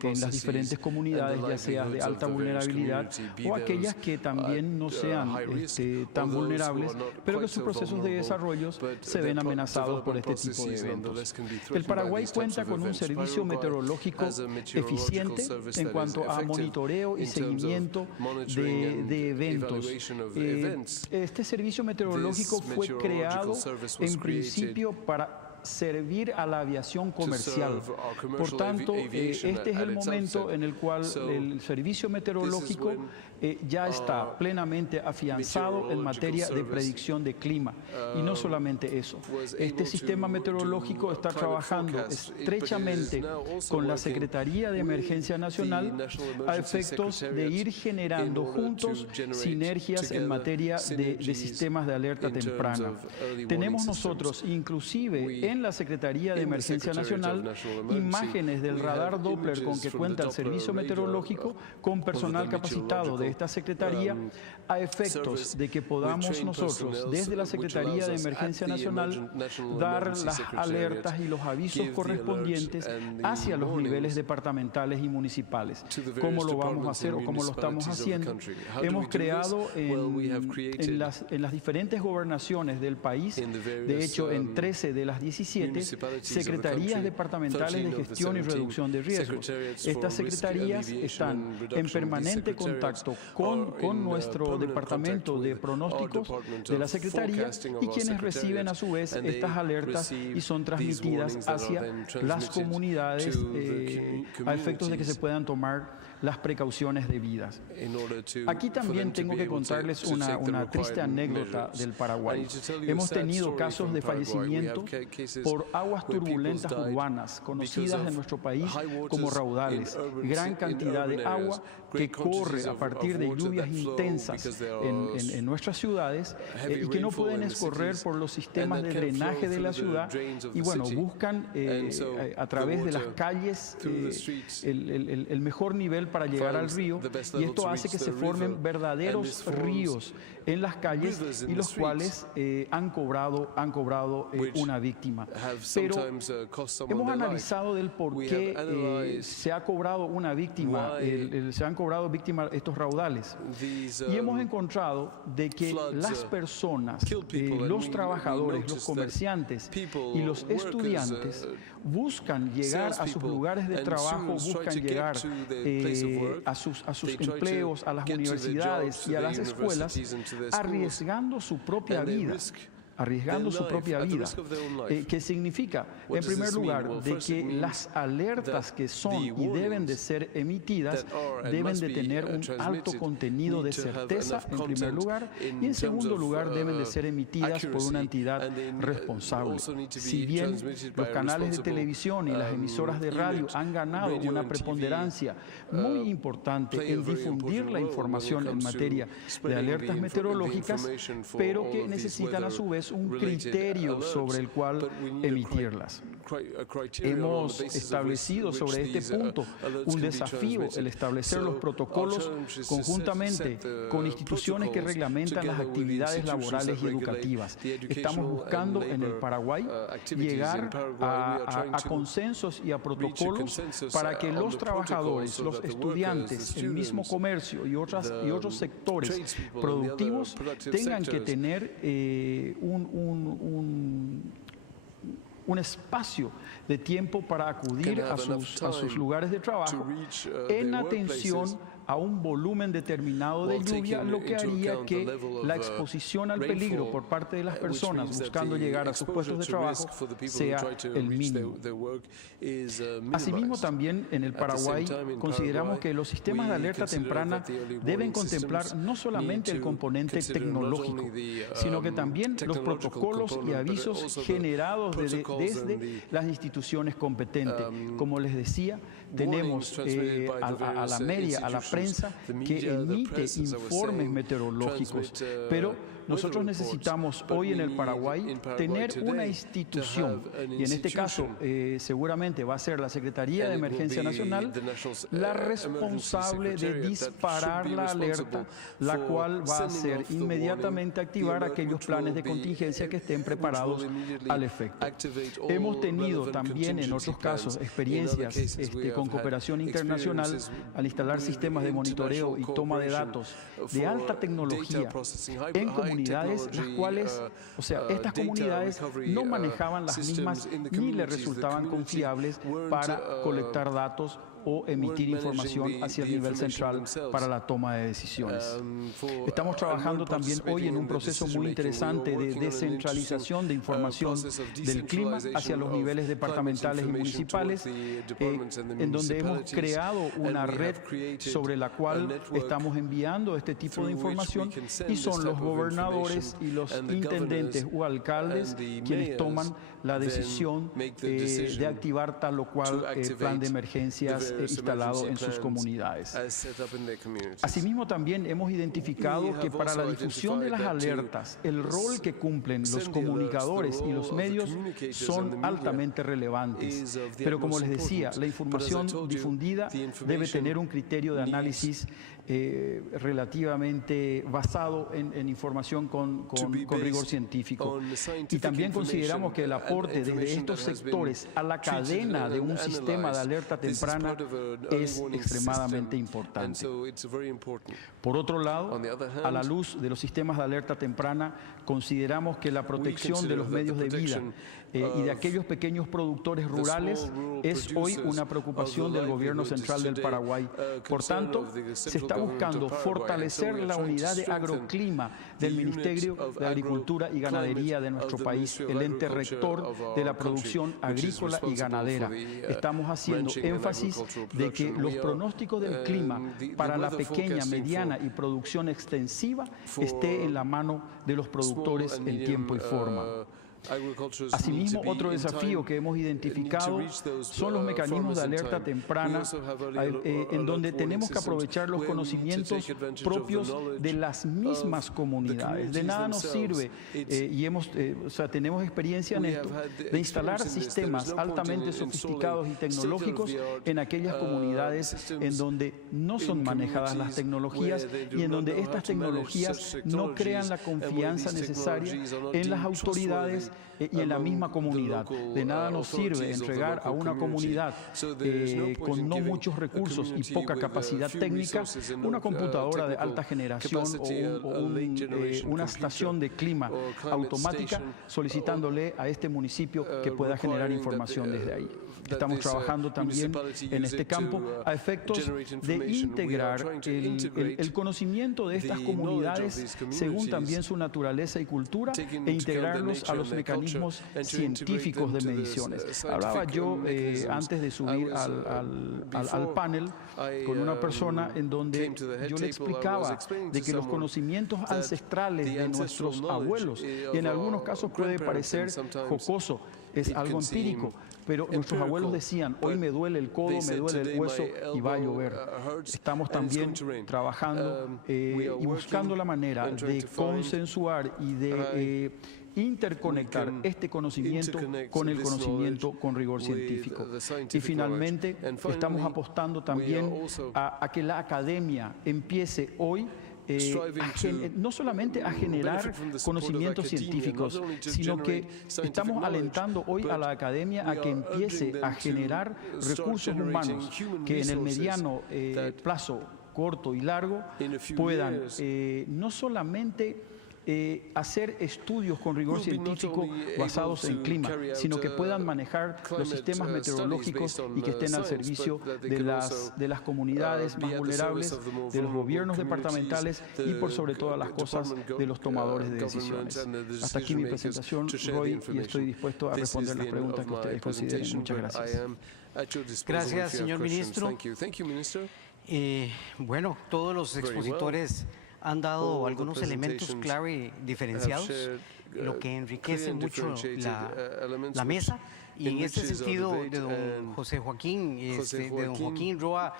en las diferentes comunidades, ya sea de alta vulnerabilidad o aquellas que también no sean tan vulnerables, pero que sus procesos de desarrollo se ven amenazados por este tipo de eventos. El Paraguay cuenta con un servicio meteorológico eficiente en cuanto a monitoreo y seguimiento de eventos. Este servicio meteorológico fue creado en principio para servir a la aviación comercial. Por tanto, este es el momento en el cual el servicio meteorológico ya está plenamente afianzado en materia de predicción de clima. Y no solamente eso. Este sistema meteorológico está trabajando estrechamente con la Secretaría de Emergencia Nacional a efectos de ir generando juntos sinergias en materia de sistemas de alerta temprana. Tenemos nosotros, inclusive en la Secretaría de Emergencia Nacional, imágenes del radar Doppler con que cuenta el servicio meteorológico con personal capacitado de esta Secretaría a efectos de que podamos nosotros, desde la Secretaría de Emergencia Nacional, dar las alertas y los avisos correspondientes hacia los niveles departamentales y municipales. ¿Cómo lo vamos a hacer o cómo lo estamos haciendo? Hemos creado en las diferentes gobernaciones del país, de hecho en 13 de las 17, secretarías departamentales de gestión y reducción de riesgos. Estas secretarías están en permanente contacto con nuestro departamento de pronósticos de la Secretaría y quienes reciben a su vez estas alertas y son transmitidas hacia las comunidades a efectos de que se puedan tomar las precauciones debidas. Aquí también tengo que contarles una triste anécdota del Paraguay. Hemos tenido casos de fallecimiento por aguas turbulentas urbanas, conocidas en nuestro país como raudales, gran cantidad de agua que corre a partir de lluvias intensas en nuestras ciudades y que no pueden escorrer por los sistemas de drenaje de la ciudad y bueno, buscan a través de las calles el mejor nivel para llegar al río y esto hace que se formen verdaderos ríos en las calles y los cuales han cobrado una víctima. Pero hemos analizado del por qué se ha cobrado una víctima, se han cobrado víctimas estos raudales y hemos encontrado de que las personas, los trabajadores, los comerciantes y los estudiantes buscan llegar a sus lugares de trabajo, buscan llegar a sus empleos, a las universidades y a las escuelas, arriesgando su propia vida. arriesgando su propia vida. ¿Qué significa? En primer lugar, de que las alertas que son y deben de ser emitidas deben de tener un alto contenido de certeza, en primer lugar, y en segundo lugar deben de ser emitidas por una entidad responsable. Si bien los canales de televisión y las emisoras de radio han ganado una preponderancia muy importante en difundir la información en materia de alertas meteorológicas, pero que necesitan a su vez un criterio sobre el cual emitirlas. Hemos establecido sobre este punto un desafío, el establecer los protocolos conjuntamente con instituciones que reglamentan las actividades laborales y educativas. Estamos buscando en el Paraguay llegar a consensos y a protocolos para que los trabajadores, los estudiantes, el mismo comercio y otros sectores productivos tengan que tener un espacio de tiempo para acudir a sus lugares de trabajo en atención a un volumen determinado de lluvia, lo que haría que la exposición al peligro por parte de las personas buscando llegar a sus puestos de trabajo sea el mínimo. Asimismo, también en el Paraguay consideramos que los sistemas de alerta temprana deben contemplar no solamente el componente tecnológico, sino que también los protocolos y avisos generados desde las instituciones competentes. Como les decía, tenemos a la media, a la prensa que emite informes meteorológicos, pero nosotros necesitamos hoy en el Paraguay tener una institución, y en este caso seguramente va a ser la Secretaría de Emergencia Nacional la responsable de disparar la alerta, la cual va a hacer inmediatamente activar aquellos planes de contingencia que estén preparados al efecto. Hemos tenido también en otros casos experiencias con cooperación internacional al instalar sistemas de monitoreo y toma de datos de alta tecnología en comunidades las cuales, estas comunidades no manejaban las mismas ni les resultaban confiables para colectar datos o emitir información hacia el nivel central para la toma de decisiones. Estamos trabajando también hoy en un proceso muy interesante de descentralización de información del clima hacia los niveles departamentales y municipales, en donde hemos creado una red sobre la cual estamos enviando este tipo de información, y son los gobernadores y los intendentes o alcaldes quienes toman la decisión de activar tal o cual plan de emergencias instalado en sus comunidades. Asimismo, también hemos identificado que para la difusión de las alertas, el rol que cumplen los comunicadores y los medios son altamente relevantes. Pero como les decía, la información difundida debe tener un criterio de análisis relativamente basado en información con rigor científico. Y también consideramos que el aporte desde estos sectores a la cadena de un sistema de alerta temprana es extremadamente importante. Por otro lado, a la luz de los sistemas de alerta temprana, consideramos que la protección de los medios de vida y de aquellos pequeños productores rurales es hoy una preocupación del gobierno central del Paraguay. Por tanto, se está buscando fortalecer la unidad de agroclima del Ministerio de Agricultura y Ganadería de nuestro país, el ente rector de la producción agrícola y ganadera. Estamos haciendo énfasis de que los pronósticos del clima para la pequeña, mediana y producción extensiva esté en la mano de los productores en tiempo y forma. Asimismo, otro desafío que hemos identificado son los mecanismos de alerta temprana, en donde tenemos que aprovechar los conocimientos propios de las mismas comunidades. De nada nos sirve, y tenemos experiencia en esto, de instalar sistemas altamente sofisticados y tecnológicos en aquellas comunidades en donde no son manejadas las tecnologías y en donde estas tecnologías no crean la confianza necesaria en las autoridades y en la misma comunidad. De nada nos sirve entregar a una comunidad con no muchos recursos y poca capacidad técnica una computadora de alta generación o una estación de clima automática, solicitándole a este municipio que pueda generar información desde ahí. Estamos trabajando también en este campo a efectos de integrar el conocimiento de estas comunidades según también su naturaleza y cultura e integrarlos a los mecanismos científicos de mediciones. Hablaba yo antes de subir al panel con una persona en donde yo le explicaba de que los conocimientos ancestrales de nuestros abuelos, y en algunos casos puede parecer jocoso, es algo empírico, pero nuestros abuelos decían, hoy me duele el codo, me duele el hueso y va a llover. Estamos también trabajando y buscando la manera de consensuar y de interconectar este conocimiento con el conocimiento con rigor científico. Y finalmente estamos apostando también a que la academia empiece hoy no solamente a generar conocimientos científicos, sino que estamos alentando hoy a la academia a que empiece a generar recursos humanos que en el mediano plazo, corto y largo, puedan no solamente hacer estudios con rigor científico basados en clima, sino que puedan manejar los sistemas meteorológicos y que estén al servicio de las comunidades más vulnerables, de los gobiernos departamentales y por sobre todas las cosas de los tomadores de decisiones. Hasta aquí mi presentación, Roy, y estoy dispuesto a responder las preguntas que ustedes consideren. Muchas gracias. Gracias, señor ministro. Bueno, todos los expositores han dado algunos elementos clave diferenciados, lo que enriquece mucho la mesa. Y en este sentido, de don José Joaquín, de don Joaquín Roa,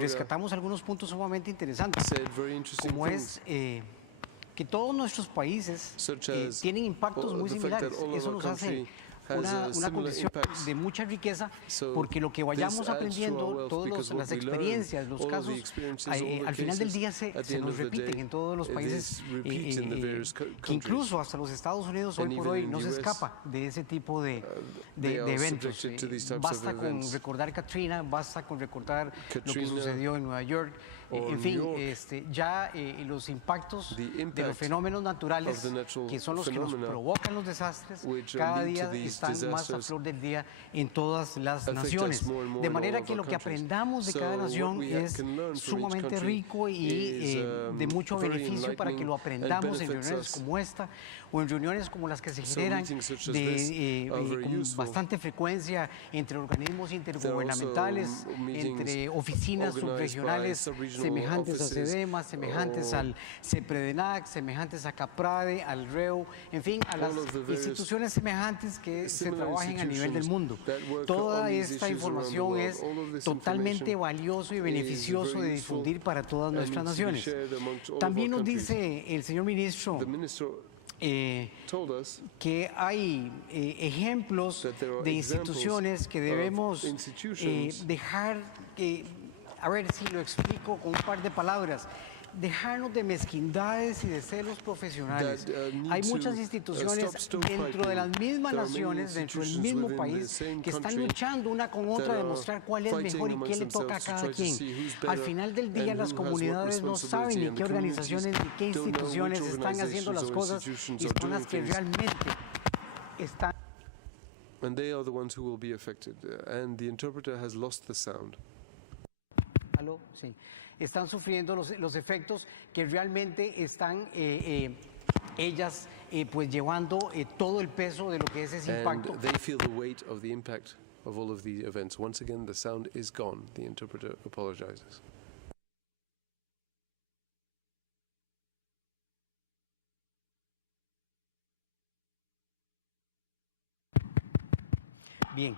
rescatamos algunos puntos sumamente interesantes, como es que todos nuestros países tienen impactos muy similares. Eso nos hace una condición de mucha riqueza, porque lo que vayamos aprendiendo, todas las experiencias, los casos, al final del día se nos repiten en todos los países, que incluso hasta los Estados Unidos hoy por hoy no se escapa de ese tipo de eventos. Basta con recordar Katrina, basta con recordar lo que sucedió en Nueva York. En fin, ya los impactos de los fenómenos naturales, que son los que nos provocan los desastres, cada día están más a flor del día en todas las naciones. De manera que lo que aprendamos de cada nación es sumamente rico y de mucho beneficio para que lo aprendamos en reuniones como esta o en reuniones como las que se generan con bastante frecuencia entre organismos intergubernamentales, entre oficinas subregionales semejantes a CEDEMA, semejantes al CEPREDENAC, semejantes a CAPRADE, al REU, en fin, a las instituciones semejantes que se trabajen a nivel del mundo. Toda esta información es totalmente valioso y beneficioso de difundir para todas nuestras naciones. También nos dice el señor ministro que hay ejemplos de instituciones que debemos dejar a ver si lo explico con un par de palabras, dejarnos de mezquindades y de celos profesionales. Hay muchas instituciones dentro de las mismas naciones, dentro del mismo país, que están luchando una con otra a demostrar cuál es mejor y qué le toca a cada quien. Al final del día, las comunidades no saben ni qué organizaciones ni qué instituciones están haciendo las cosas y son las que realmente están. And they are the ones who will be affected. And the interpreter has lost the sound. Sí. Están sufriendo los efectos que realmente están ellas pues llevando todo el peso de lo que es ese impacto. And they feel the weight of the impact of all of the events. Once again, the sound is gone. The interpreter apologizes. Bien,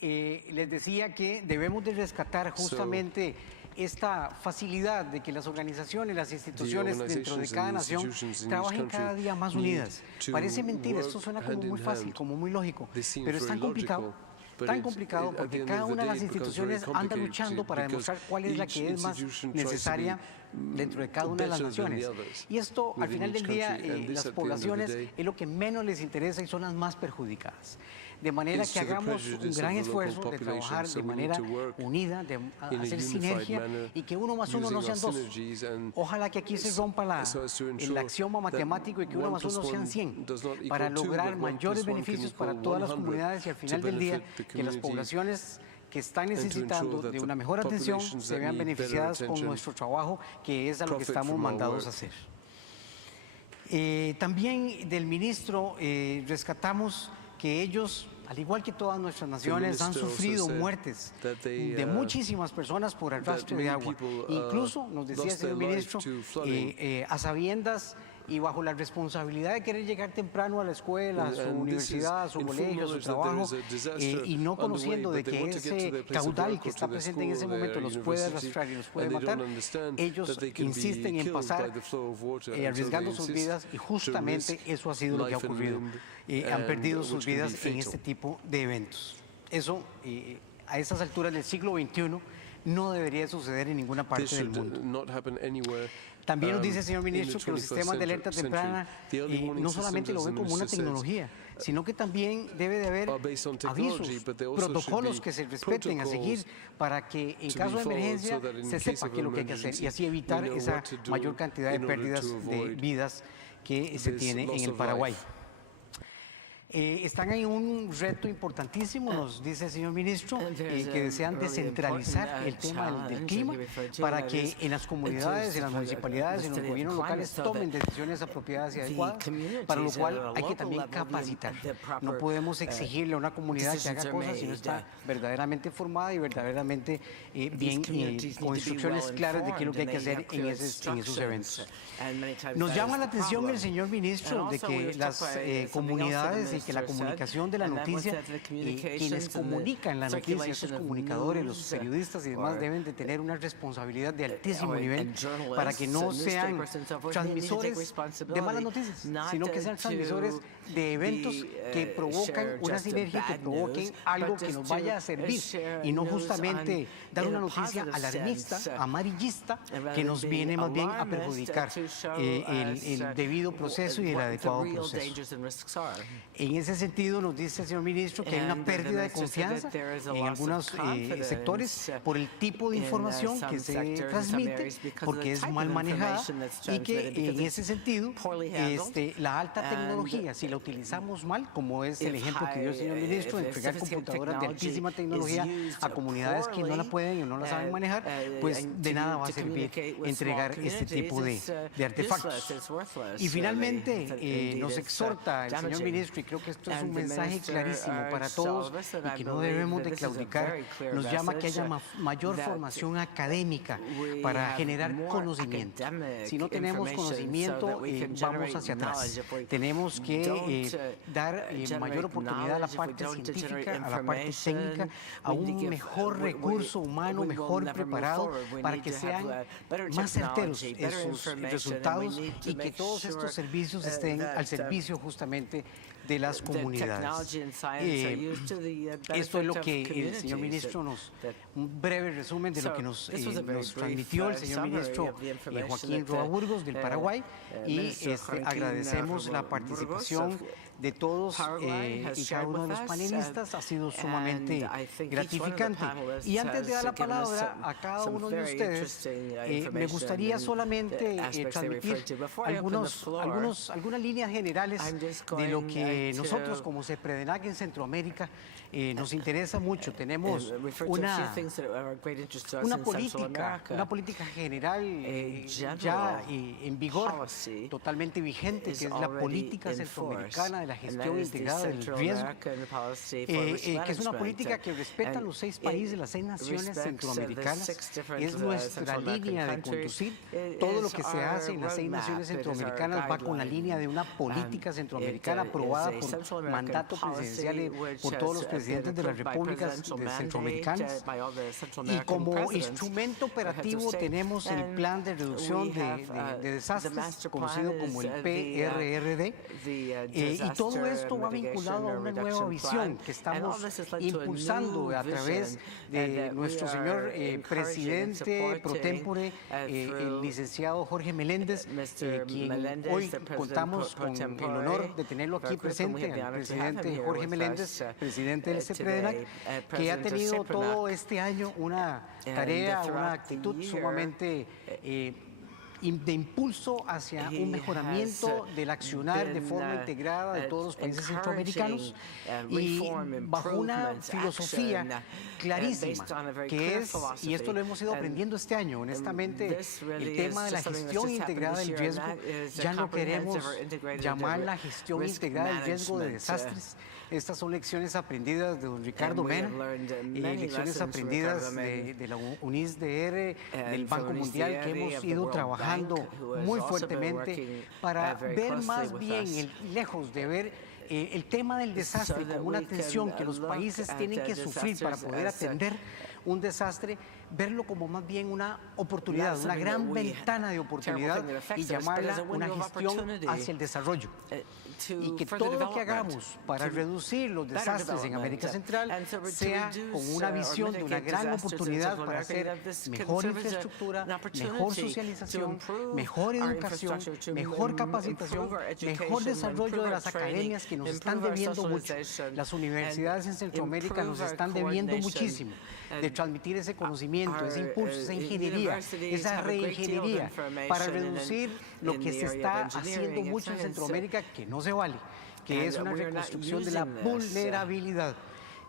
les decía que debemos de rescatar justamente esta facilidad de que las organizaciones, las instituciones dentro de cada nación trabajen cada día más unidas. Parece mentira, esto suena como muy fácil, como muy lógico, pero es tan complicado porque cada una de las instituciones anda luchando para demostrar cuál es la que es más necesaria dentro de cada una de las naciones. Y esto, al final del día, las poblaciones es lo que menos les interesa y son las más perjudicadas. de manera que hagamos un gran esfuerzo de trabajar de manera unida, de hacer sinergia y que 1 más 1 no sean 2. Ojalá que aquí se rompa el axioma matemático y que 1 más 1 sean 100 para lograr mayores beneficios para todas las comunidades y al final del día que las poblaciones que están necesitando de una mejor atención se vean beneficiadas con nuestro trabajo, que es a lo que estamos mandados a hacer. También del ministro rescatamos que ellos, al igual que todas nuestras naciones, han sufrido muertes de muchísimas personas por arrastre de agua. Incluso, nos decía el señor ministro, a sabiendas y bajo la responsabilidad de querer llegar temprano a la escuela, a su universidad, a su colegio, a su trabajo, y no conociendo de que ese caudal que está presente en ese momento los puede arrastrar y los puede matar, ellos insisten en pasar arriesgando sus vidas y justamente eso ha sido lo que ha ocurrido. Han perdido sus vidas en este tipo de eventos. Eso, a estas alturas del siglo XXI, no debería suceder en ninguna parte del mundo. También nos dice el señor ministro que los sistemas de alerta temprana no solamente lo ven como una tecnología, sino que también debe de haber avisos, protocolos que se respeten a seguir para que en caso de emergencia se sepa qué es lo que hay que hacer y así evitar esa mayor cantidad de pérdidas de vidas que se tiene en el Paraguay. Están en un reto importantísimo, nos dice el señor ministro, que desean descentralizar el tema del clima para que en las comunidades, en las municipalidades, en los gobiernos locales tomen decisiones apropiadas y adecuadas, para lo cual hay que también capacitar. No podemos exigirle a una comunidad que haga cosas si no está verdaderamente formada y verdaderamente bien con instrucciones claras de qué es lo que hay que hacer en esos eventos. Nos llama la atención el señor ministro de que las comunidades y que la comunicación de la noticia, quienes comunican la noticia, esos comunicadores, los periodistas y demás, deben de tener una responsabilidad de altísimo nivel para que no sean transmisores de malas noticias, sino que sean transmisores de eventos que provocan una sinergia, que provoquen algo que nos vaya a servir y no justamente dar una noticia alarmista, amarillista, que nos viene más bien a perjudicar el debido proceso y el adecuado proceso. En ese sentido, nos dice el señor ministro que hay una pérdida de confianza en algunos sectores por el tipo de información que se transmite, porque es mal manejada y que en ese sentido la alta tecnología, si la utilizamos mal, como es el ejemplo que dio el señor ministro, de entregar computadoras de altísima tecnología a comunidades que no la pueden o no la saben manejar, pues de nada va a servir entregar este tipo de artefactos. Y finalmente nos exhorta el señor ministro, y creo que esto es un mensaje clarísimo para todos y que no debemos de claudicar, nos llama a que haya mayor formación académica para generar conocimiento. Si no tenemos conocimiento, vamos hacia atrás. Tenemos que dar mayor oportunidad a la parte científica, a la parte técnica, a un mejor recurso humano, mejor preparado, para que sean más certeros esos resultados y que todos estos servicios estén al servicio justamente de las comunidades. Esto es lo que el señor ministro un breve resumen de lo que nos transmitió el señor ministro Joaquín Roa Burgos del Paraguay, y agradecemos la participación de todos y cada uno de los panelistas. Ha sido sumamente gratificante. Y antes de dar la palabra a cada uno de ustedes, me gustaría solamente transmitir algunas líneas generales de lo que nosotros como CEPREDENAC en Centroamérica nos interesa mucho. Tenemos una política general ya en vigor, totalmente vigente, que es la política centroamericana de la gestión integrada del riesgo, que es una política que respeta los 6 países, las 6 naciones centroamericanas. Es nuestra línea de conducir. Todo lo que se hace en las 6 naciones centroamericanas va con la línea de una política centroamericana aprobada por mandato presidencial por todos los presidentes de las repúblicas centroamericanas. Y como instrumento operativo tenemos el Plan de Reducción de Desastres, conocido como el PRRD, y todo esto va vinculado a una nueva visión que estamos impulsando a través de nuestro señor presidente pro tempore, el licenciado Jorge Meléndez, quien hoy contamos con el honor de tenerlo aquí presente, al presidente Jorge Meléndez, presidente del CEPREDENAC, que ha tenido todo este año una tarea, una actitud sumamente de impulso hacia un mejoramiento del accionar de forma integrada de todos los países centroamericanos y bajo una filosofía clarísima que es, y esto lo hemos ido aprendiendo este año, honestamente, el tema de la gestión integrada del riesgo, ya no queremos llamar la gestión integrada del riesgo de desastres. Estas son lecciones aprendidas de don Ricardo Mena, lecciones aprendidas de la UNISDR, del Banco Mundial, que hemos ido trabajando muy fuertemente para ver más bien, lejos de ver el tema del desastre como una tensión que los países tienen que sufrir para poder atender un desastre, verlo como más bien una oportunidad, una gran ventana de oportunidad y llamarla una gestión hacia el desarrollo. Y que todo lo que hagamos para reducir los desastres en América Central sea con una visión de una gran oportunidad para hacer mejor infraestructura, mejor socialización, mejor educación, mejor capacitación, mejor desarrollo de las academias que nos están debiendo mucho. Las universidades en Centroamérica nos están debiendo muchísimo de transmitir ese conocimiento, ese impulso, esa ingeniería, esa reingeniería para reducir lo que se está haciendo mucho en Centroamérica que no se vale, que es una reconstrucción de la vulnerabilidad.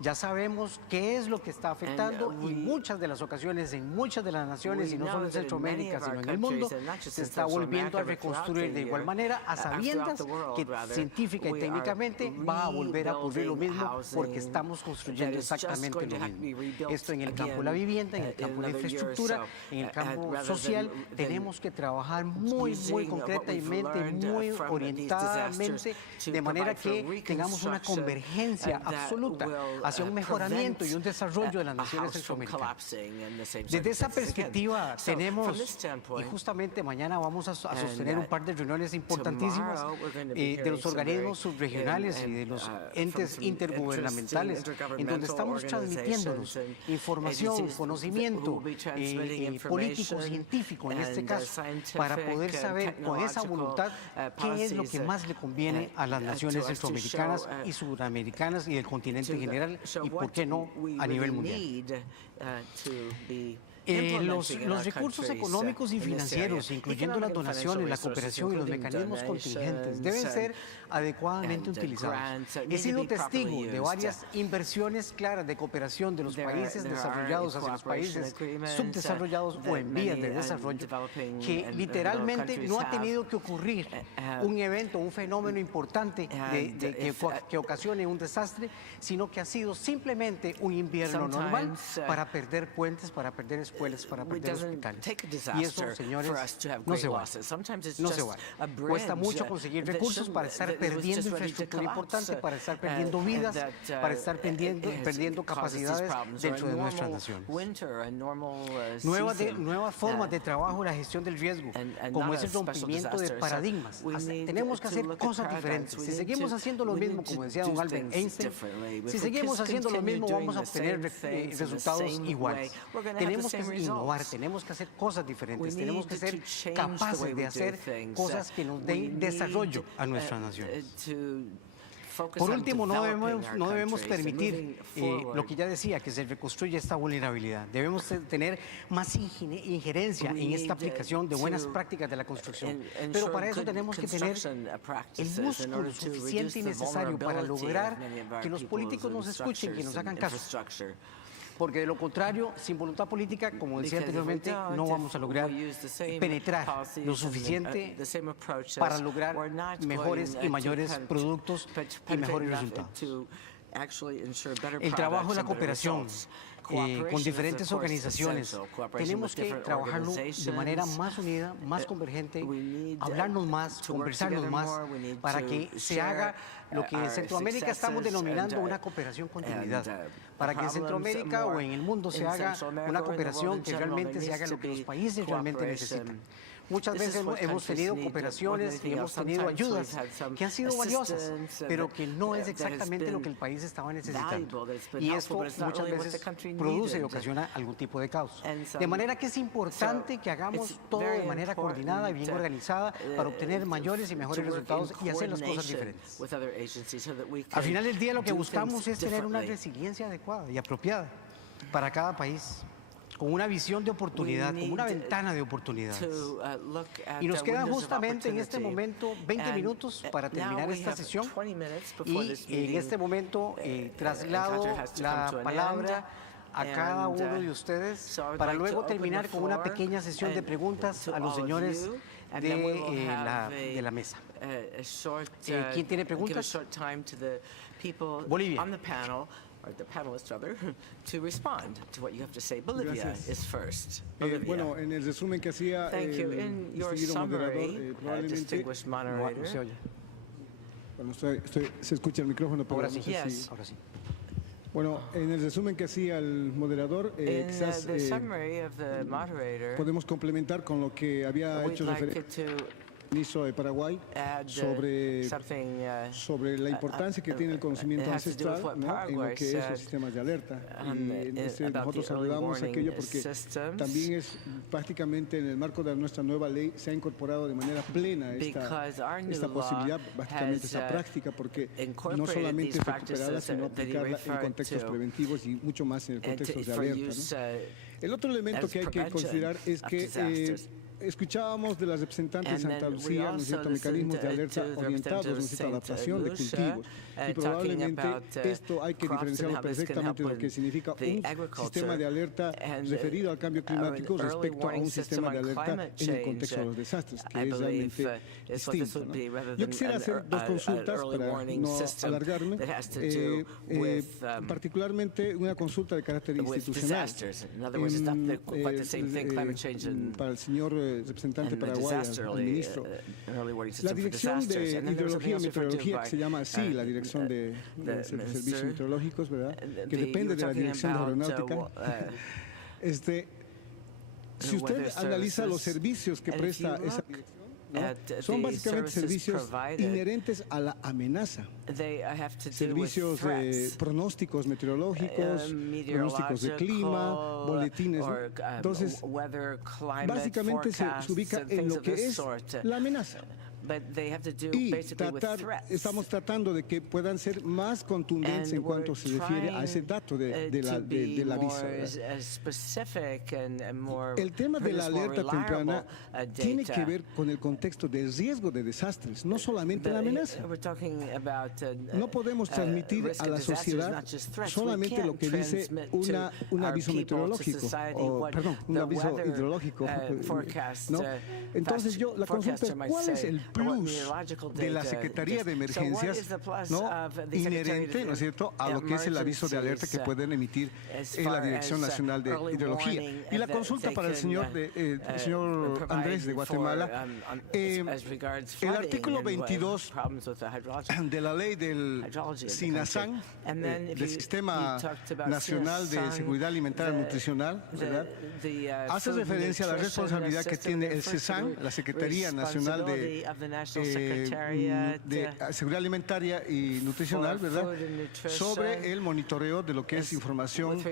Ya sabemos qué es lo que está afectando y muchas de las ocasiones en muchas de las naciones, y no solo en Centroamérica, sino en el mundo, se está volviendo a reconstruir de igual manera, a sabiendas que científica y técnicamente va a volver a ocurrir lo mismo porque estamos construyendo exactamente lo mismo. Esto en el campo de la vivienda, en el campo de la infraestructura, en el campo social, tenemos que trabajar muy concretamente, muy orientadamente, de manera que tengamos una convergencia absoluta hacia un mejoramiento y un desarrollo de las naciones centroamericanas. Desde esa perspectiva tenemos, y justamente mañana vamos a sostener un par de reuniones importantísimas de los organismos subregionales y de los entes intergubernamentales, en donde estamos transmitiéndonos información, conocimiento político, científico en este caso, para poder saber con esa voluntad qué es lo que más le conviene a las naciones centroamericanas y sudamericanas y del continente en general, y por qué no a nivel mundial. Los recursos económicos y financieros, incluyendo las donaciones, la cooperación y los mecanismos contingentes, deben ser adecuadamente utilizados. He sido testigo de varias inversiones claras de cooperación de los países desarrollados hacia los países subdesarrollados o en vías de desarrollo, que literalmente no ha tenido que ocurrir un evento, un fenómeno importante que ocasione un desastre, sino que ha sido simplemente un invierno normal para perder puentes, para perder escuelas, para perder hospitales. Y eso, señores, no se vale. No se vale. Cuesta mucho conseguir recursos para estar perdiendo infraestructura importante, para estar perdiendo vidas, para estar perdiendo capacidades dentro de nuestras naciones. Nuevas formas de trabajo en la gestión del riesgo, como es el rompimiento de paradigmas. Tenemos que hacer cosas diferentes. Si seguimos haciendo lo mismo, como decía don Albert Einstein, si seguimos haciendo lo mismo, vamos a obtener resultados iguales. Tenemos que innovar, tenemos que hacer cosas diferentes, tenemos que ser capaces de hacer cosas que nos den desarrollo a nuestras naciones. Por último, no debemos permitir lo que ya decía, que se reconstruya esta vulnerabilidad. Debemos tener más injerencia en esta aplicación de buenas prácticas de la construcción. Pero para eso tenemos que tener el músculo suficiente y necesario para lograr que los políticos nos escuchen, que nos hagan caso. Porque de lo contrario, sin voluntad política, como decía anteriormente, no vamos a lograr penetrar lo suficiente para lograr mejores y mayores productos y mejores resultados. El trabajo de la cooperación con diferentes organizaciones, tenemos que trabajarlo de manera más unida, más convergente, hablarnos más, conversarnos más, para que se haga lo que en Centroamérica estamos denominando una cooperación continuidad, para que en Centroamérica o en el mundo se haga una cooperación que realmente se haga lo que los países realmente necesitan. Muchas veces hemos tenido cooperaciones y hemos tenido ayudas que han sido valiosas, pero que no es exactamente lo que el país estaba necesitando. Y esto muchas veces produce y ocasiona algún tipo de caos. De manera que es importante que hagamos todo de manera coordinada y bien organizada para obtener mayores y mejores resultados y hacer las cosas diferentes. Al final del día lo que buscamos es tener una resiliencia adecuada y apropiada para cada país, con una visión de oportunidad, como una ventana de oportunidades. Y nos quedan justamente en este momento 20 minutos para terminar esta sesión. Y en este momento traslado la palabra a cada uno de ustedes para luego terminar con una pequeña sesión de preguntas a los señores de la mesa. ¿Quién tiene preguntas? Bolivia. Or the panelists rather, to respond to what you have to say. Bolivia is first. Bueno, en el resumen que hacía in your summary, distinguished moderator. Bueno, se escucha el micrófono, pero ahora sí. Ahora sí. Bueno, en el resumen que hacía el moderador, quizás podemos complementar con lo que había hecho referencia ministro de Paraguay sobre la importancia que tiene el conocimiento ancestral, ¿no?, en lo que es los sistemas de alerta. Y nosotros saludamos aquello porque también es prácticamente en el marco de nuestra nueva ley se ha incorporado de manera plena esta posibilidad, básicamente esta práctica, porque no solamente es recuperarla, sino aplicarla en contextos preventivos y mucho más en el contexto de alerta, ¿no? El otro elemento que hay que considerar es que escuchábamos de las representantes de Santa Lucía, ¿no es cierto?, mecanismos de alerta orientados, ¿no es cierto?, a adaptación de cultivos. Y probablemente esto hay que diferenciarlo perfectamente de lo que significa un sistema de alerta referido al cambio climático respecto a un sistema de alerta en el contexto de los desastres, que es realmente distinto, ¿no? Yo quisiera hacer dos consultas para no alargarme, particularmente una consulta de carácter institucional. Para el señor representante paraguayo, el ministro. La Dirección de Hidrología y Meteorología, que se llama así, la Dirección de Servicios Meteorológicos, ¿verdad?, que depende de la Dirección de Aeronáutica. Si usted analiza los servicios que presta esa dirección, ¿no?, son básicamente servicios inherentes a la amenaza. Servicios de pronósticos meteorológicos, pronósticos de clima, boletines, ¿no? Entonces, básicamente se ubica en lo que es la amenaza. Y estamos tratando de que puedan ser más contundentes en cuanto se refiere a ese dato del aviso. El tema de la alerta temprana tiene que ver con el contexto del riesgo de desastres, no solamente la amenaza. No podemos transmitir a la sociedad solamente lo que dice un aviso meteorológico, un aviso hidrológico, ¿no? Entonces la consulta es, ¿cuál es el plus de la Secretaría de Emergencias, ¿no?, inherente, ¿no es cierto?, a lo que es el aviso de alerta que pueden emitir en la Dirección Nacional de Hidrología? Y la consulta para el señor Andrés de Guatemala, el artículo 22 de la ley del SINASAN, del Sistema Nacional de Seguridad Alimentaria y Nutricional, ¿verdad?, hace referencia a la responsabilidad que tiene el CESAN, la Secretaría Nacional de Seguridad Alimentaria y Nutricional, ¿verdad?, sobre el monitoreo de lo que es información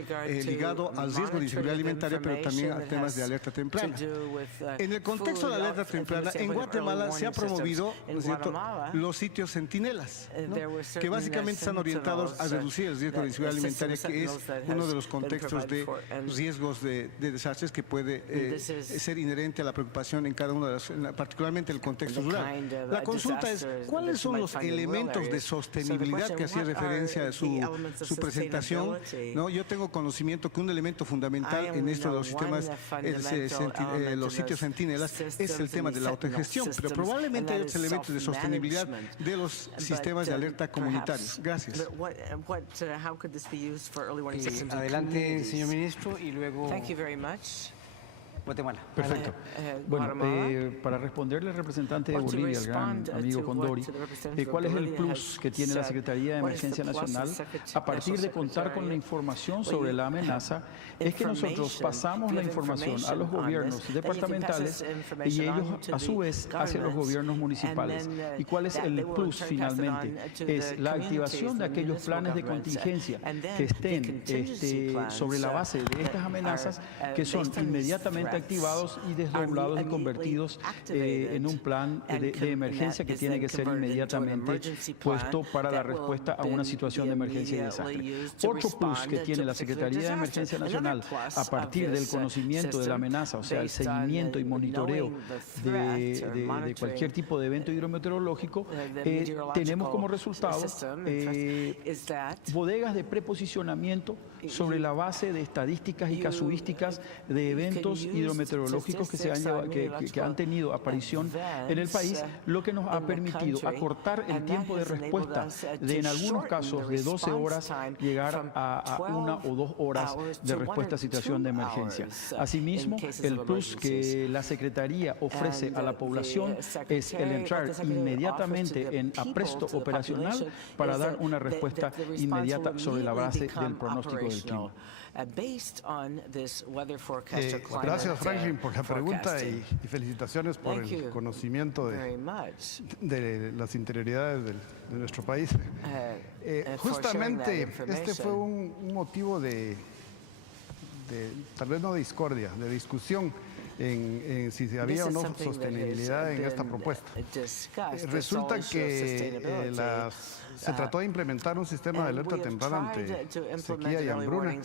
ligado al riesgo de inseguridad alimentaria, pero también a temas de alerta temprana. En el contexto de la alerta temprana, en Guatemala se ha promovido, ¿no es cierto?, los sitios centinelas, ¿no?, que básicamente están orientados a reducir el riesgo de inseguridad alimentaria, que es uno de los contextos de riesgos de desastres que puede ser inherente a la preocupación en cada uno de los, particularmente el contexto rural. La consulta es, ¿cuáles son los elementos de sostenibilidad que hacía referencia a su presentación? ¿No? Yo tengo conocimiento que un elemento fundamental en esto de los sistemas, los sitios centinelas, es el tema de la autogestión, pero probablemente hay otros elementos de sostenibilidad de los sistemas de alerta comunitarios. Gracias. Adelante, señor ministro, y luego... Guatemala. Perfecto. Bueno, para responderle al representante de Bolivia, el gran amigo Condori, ¿cuál es el plus que tiene la Secretaría de Emergencia Nacional a partir de contar con la información sobre la amenaza? Es que nosotros pasamos la información a los gobiernos departamentales y ellos a su vez hacia los gobiernos municipales. ¿Y cuál es el plus finalmente? Es la activación de aquellos planes de contingencia que estén sobre la base de estas amenazas, que son inmediatamente activados y desdoblados y convertidos en un plan de emergencia que tiene que ser inmediatamente puesto para la respuesta a una situación de emergencia y desastre. Otro plus que tiene la Secretaría de Emergencia Nacional a partir del conocimiento de la amenaza, o sea, el seguimiento y monitoreo de cualquier tipo de evento hidrometeorológico, tenemos como resultado bodegas de preposicionamiento sobre la base de estadísticas y casuísticas de eventos hidrometeorológicos que han tenido aparición en el país, lo que nos ha permitido acortar el tiempo de respuesta de, en algunos casos, de 12 horas, llegar a 1 o 2 horas de respuesta a situación de emergencia. Asimismo, el plus que la Secretaría ofrece a la población es el entrar inmediatamente en apresto operacional para dar una respuesta inmediata sobre la base del pronóstico del clima. Gracias, Franklin, por la pregunta y felicitaciones por el conocimiento de las interioridades de nuestro país. Justamente este fue un motivo de tal vez no de discordia, de discusión en si había o no sostenibilidad en esta propuesta. Resulta que se trató de implementar un sistema de alerta temprana ante sequía y hambruna y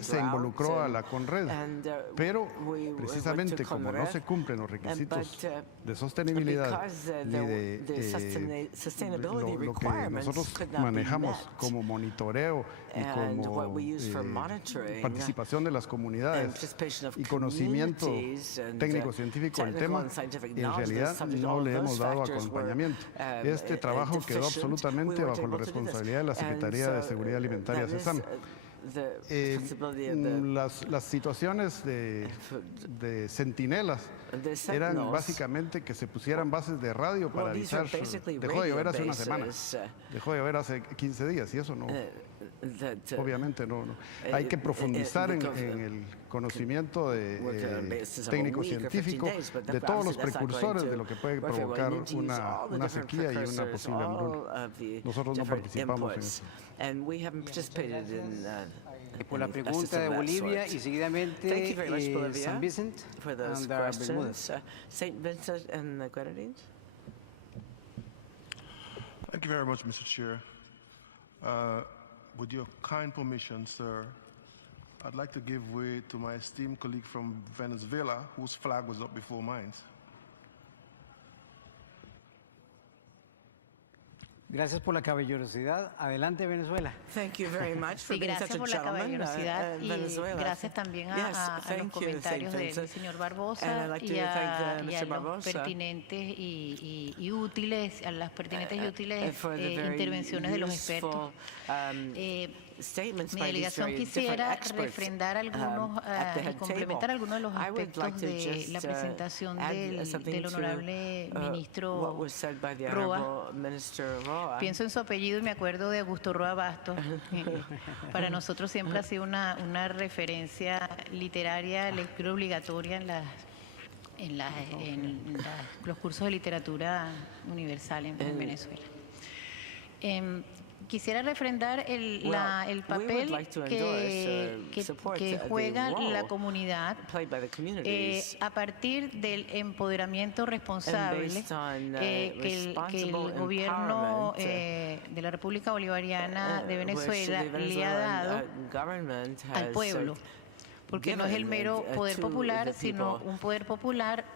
se involucró a la CONRED, pero precisamente como no se cumplen los requisitos de sostenibilidad ni de lo que nosotros manejamos como monitoreo y como participación de las comunidades y conocimiento técnico-científico del tema, en realidad no le hemos dado acompañamiento. Este trabajo quedó absolutamente bajo la responsabilidad de la Secretaría de Seguridad Alimentaria, CESAM. Las situaciones de centinelas eran básicamente que se pusieran bases de radio para avisar. Dejó de llover hace una semana, dejó de llover hace 15 días y eso no, obviamente no. Hay que profundizar en el conocimiento técnico-científico de todos los precursores de lo que puede provocar una sequía y una posible hambruna. Nosotros no participamos en eso. Por la pregunta de Bolivia y seguidamente San Vicente and Bermudas. St. Vincent and the Grenadines. Thank you very much, Mr. Chair. With your kind permission, sir, I'd like to give way to my esteemed colleague from Venezuela, whose flag was up before mine. Gracias por la caballerosidad. Adelante, Venezuela. Thank you very much for being such a gracias por la gentleman, caballerosidad y Venezuela. gracias también a los comentarios del señor Barbosa y a los pertinentes y útiles, a las pertinentes y útiles intervenciones de los expertos. Mi delegación quisiera refrendar algunos y complementar algunos de los aspectos de la presentación del honorable ministro Roa. Pienso en su apellido y me acuerdo de Augusto Roa Bastos. Para nosotros siempre ha sido una referencia literaria, lectura obligatoria en los cursos de literatura universal en Venezuela. Quisiera refrendar el papel que juega la comunidad a partir del empoderamiento responsable que el gobierno de la República Bolivariana de Venezuela le ha dado al pueblo. Porque no es el mero poder popular, sino un poder popular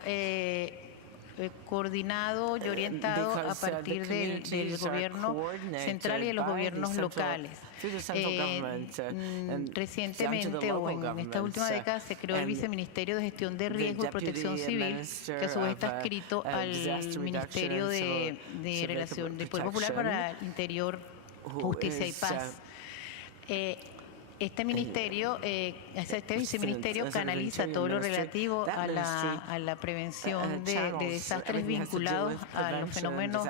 coordinado y orientado a partir del gobierno central y de los gobiernos locales. Recientemente o en esta última década se creó el Viceministerio de Gestión de Riesgo y Protección Civil, que a su vez está adscrito al Ministerio de Relación del Poder Popular para Interior, Justicia y Paz. este ministerio, este viceministerio canaliza todo lo relativo a la prevención de desastres vinculados a los fenómenos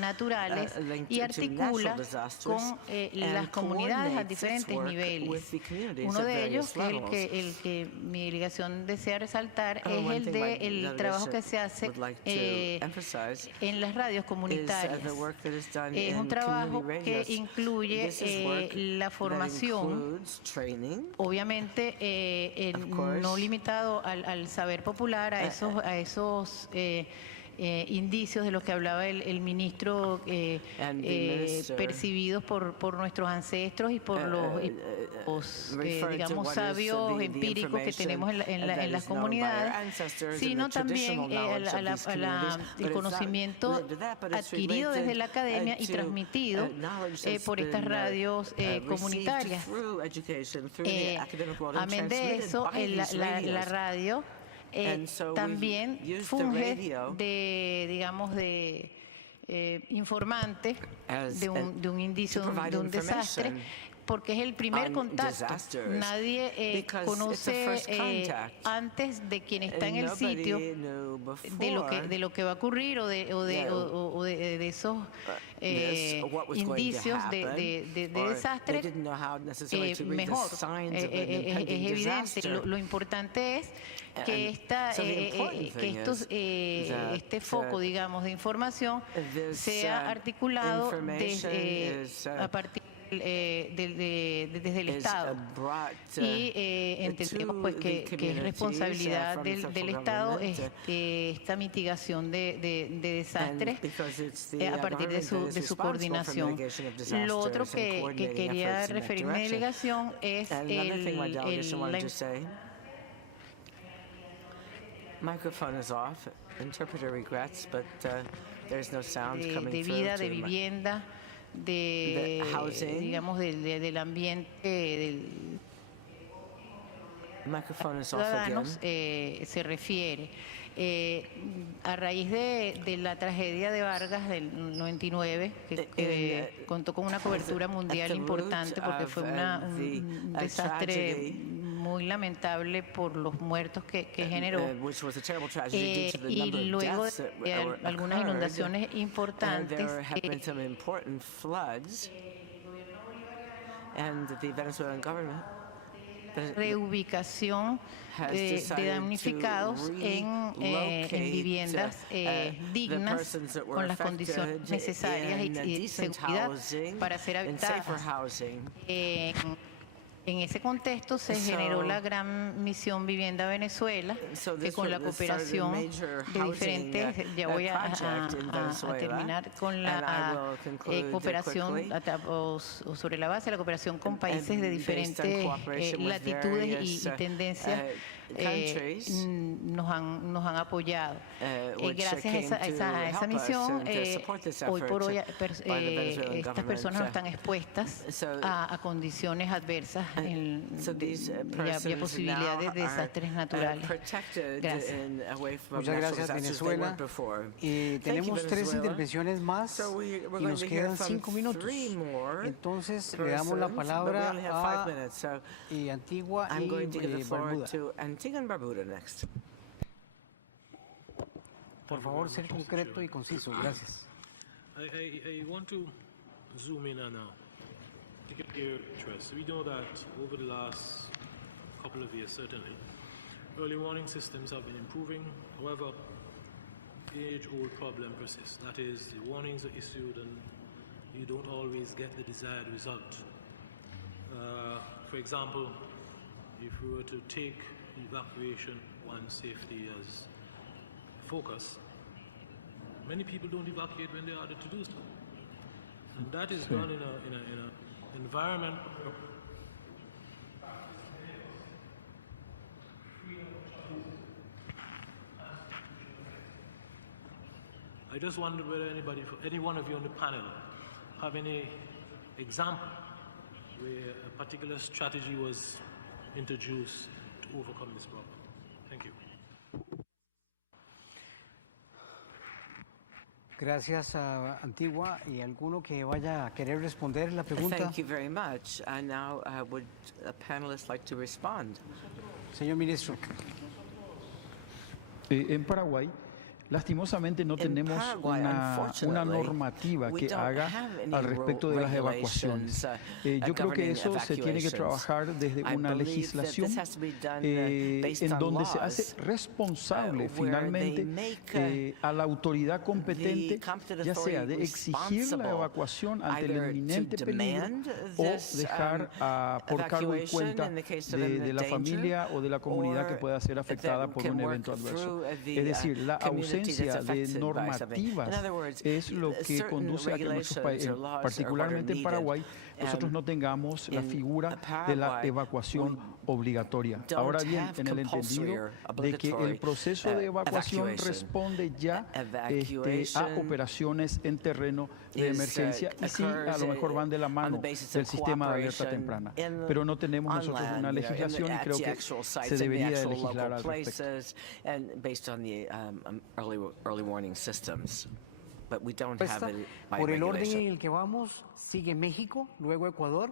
naturales y articula con las comunidades a diferentes niveles. Uno de ellos, que es el que mi delegación desea resaltar, es el trabajo que se hace en las radios comunitarias. Es un trabajo que incluye la formación, obviamente no limitado al saber popular, a esos indicios de los que hablaba el ministro, percibidos por nuestros ancestros y por los digamos, sabios empíricos que tenemos en las comunidades, sino también el conocimiento adquirido desde la academia y transmitido por estas radios comunitarias. Amén de eso, la radio también funge de informante de un indicio de un desastre, porque es el primer contacto. Nadie conoce antes de quien está en el sitio de lo que va a ocurrir o de esos indicios de desastre. Mejor, es evidente. Lo importante es que este foco, digamos, de información sea articulado a partir desde el Estado, y entendemos pues que es responsabilidad del Estado esta mitigación de desastres a partir de su coordinación. Lo otro que quería referirme a mi delegación es Microphone is off. Interpreter regrets, but there's no sound coming through. De vida, de vivienda, digamos, del ambiente, ciudadanos, se refiere. A raíz de la tragedia de Vargas del 99, que contó con una cobertura mundial importante porque fue un desastre muy lamentable por los muertos que generó, y luego de algunas inundaciones importantes, reubicación de damnificados en viviendas dignas, con las condiciones necesarias y seguridad para ser habitadas. En ese contexto se generó la gran misión Vivienda Venezuela, que con la cooperación de diferentes, ya voy a terminar con la cooperación, o sobre la base de la cooperación con países de diferentes latitudes y tendencias, nos han apoyado. Gracias a esa misión, hoy por hoy estas personas no están expuestas a condiciones adversas y a posibilidades de desastres naturales. Gracias. Muchas gracias, Venezuela. Tenemos 3 intervenciones más y nos quedan 5 minutos. Entonces le damos la palabra a Antigua y Barbuda. Por favor, ser concreto y conciso. Gracias. I want to zoom in and take a period of interest. We know that over the last couple of years, certainly, early warning systems have been improving. However, the age-old problem persists. That is, the warnings are issued and you don't always get the desired result. For example, if we were to take evacuation and safety as focus, many people don't evacuate when they are ordered to do so. And that is done in an environment where I just wonder whether any one of you on the panel have any example where a particular strategy was introduced to overcome this problem. Thank you. Gracias a Antigua. ¿Y alguno que vaya a querer responder la pregunta? Thank you very much. And now would a panelist like to respond? Señor ministro. En Paraguay, lastimosamente no tenemos una normativa que haga al respecto de las evacuaciones. Yo creo que eso se tiene que trabajar desde una legislación en donde se hace responsable finalmente a la autoridad competente, ya sea de exigir la evacuación ante el inminente peligro o dejar por cargo y cuenta de la familia o de la comunidad que pueda ser afectada por un evento adverso. Es decir, la ausencia de normativas es lo que conduce a que nuestro país, particularmente en Paraguay, nosotros no tengamos la figura de la evacuación obligatoria. Ahora bien, en el entendido de que el proceso de evacuación responde ya a operaciones en terreno de emergencia y sí, a lo mejor van de la mano del sistema de alerta temprana. Pero no tenemos nosotros una legislación y creo que se debería de legislar al respecto. Por el orden en el que vamos, sigue México, luego Ecuador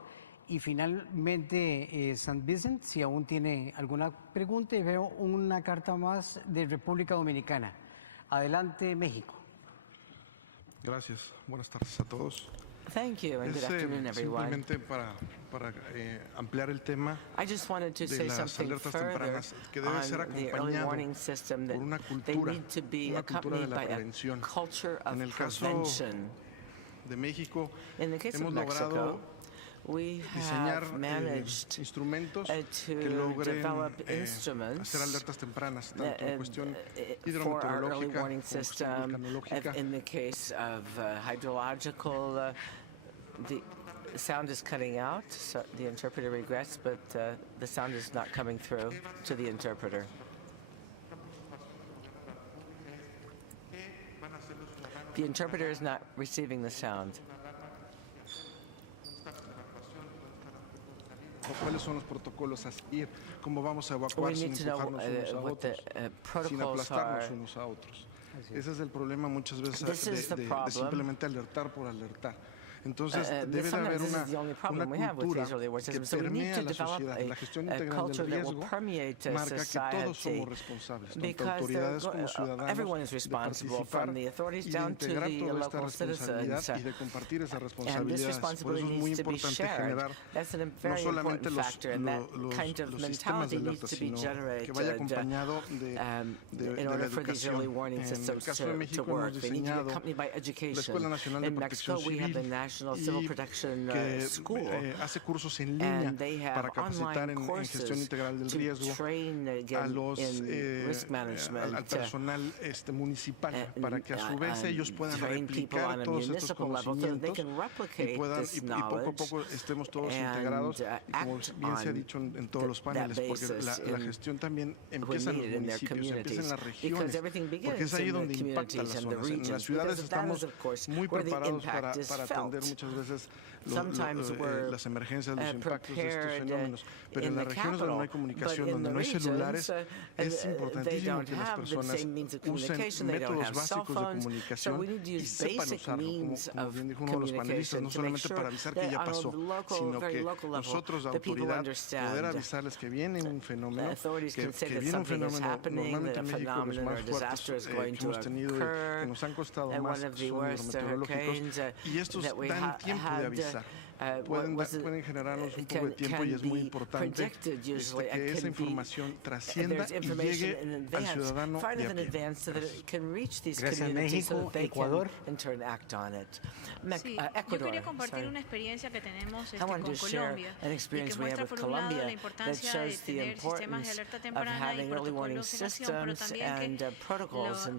y finalmente San Vicente. Si aún tiene alguna pregunta, y veo una carta más de República Dominicana. Adelante, México. Gracias. Buenas tardes a todos. Thank you and good afternoon, everyone. Simplemente para ampliar el tema de las alertas tempranas, que debe ser acompañado por una cultura de la prevención. En el caso de México, hemos logrado diseñar instrumentos que logren hacer alertas tempranas, tanto en cuestión hidrometeorológica como cuestión vulcanológica. In the case of hydrological, the sound is cutting out, so the interpreter regrets, but the sound is not coming through to the interpreter. The interpreter is not receiving the sound. ¿Cuáles son los protocolos a seguir? ¿Cómo vamos a evacuar sin empujarnos unos a otros, sin aplastarnos unos a otros? Ese es el problema muchas veces de simplemente alertar por alertar. Entonces debe de haber una cultura que permea la sociedad. La gestión integral del riesgo marca que todos somos responsables, tanto autoridades como ciudadanos, de participar y de integrar toda esta responsabilidad y de compartir esa responsabilidad. Por eso es muy importante generar no solamente los sistemas de alerta, sino que vaya acompañado de la educación. En el caso de México hemos diseñado la Escuela Nacional de Protección Civil, que hace cursos en línea para capacitar en gestión integral del riesgo al personal municipal, para que a su vez ellos puedan replicar todos estos conocimientos y poco a poco estemos todos integrados, y como bien se ha dicho en todos los paneles, porque la gestión también empieza en los municipios, empieza en las regiones, porque es ahí donde impacta las zonas. En las ciudades estamos muy preparados para atender muchas veces las emergencias, los impactos de estos fenómenos, pero en las regiones donde no hay comunicación, donde no hay celulares, es importantísimo que las personas usen métodos básicos de comunicación y sepan usarlo, como bien dijo uno de los panelistas, no solamente para avisar que ya pasó, sino que nosotros, la autoridad, poder avisarles que viene un fenómeno, que viene un fenómeno normalmente en México los más fuertes que hemos tenido y que nos han costado más, son hidrometeorológicos, y estos dan tiempo de avisar. Pueden generarnos un poco de tiempo y es muy importante que esa información trascienda y llegue al ciudadano de a pie. Gracias, México. Ecuador. Sí, yo quería compartir una experiencia que tenemos con Colombia y que muestra por un lado la importancia de tener sistemas de alerta temprana y protocolos en acción, pero también que,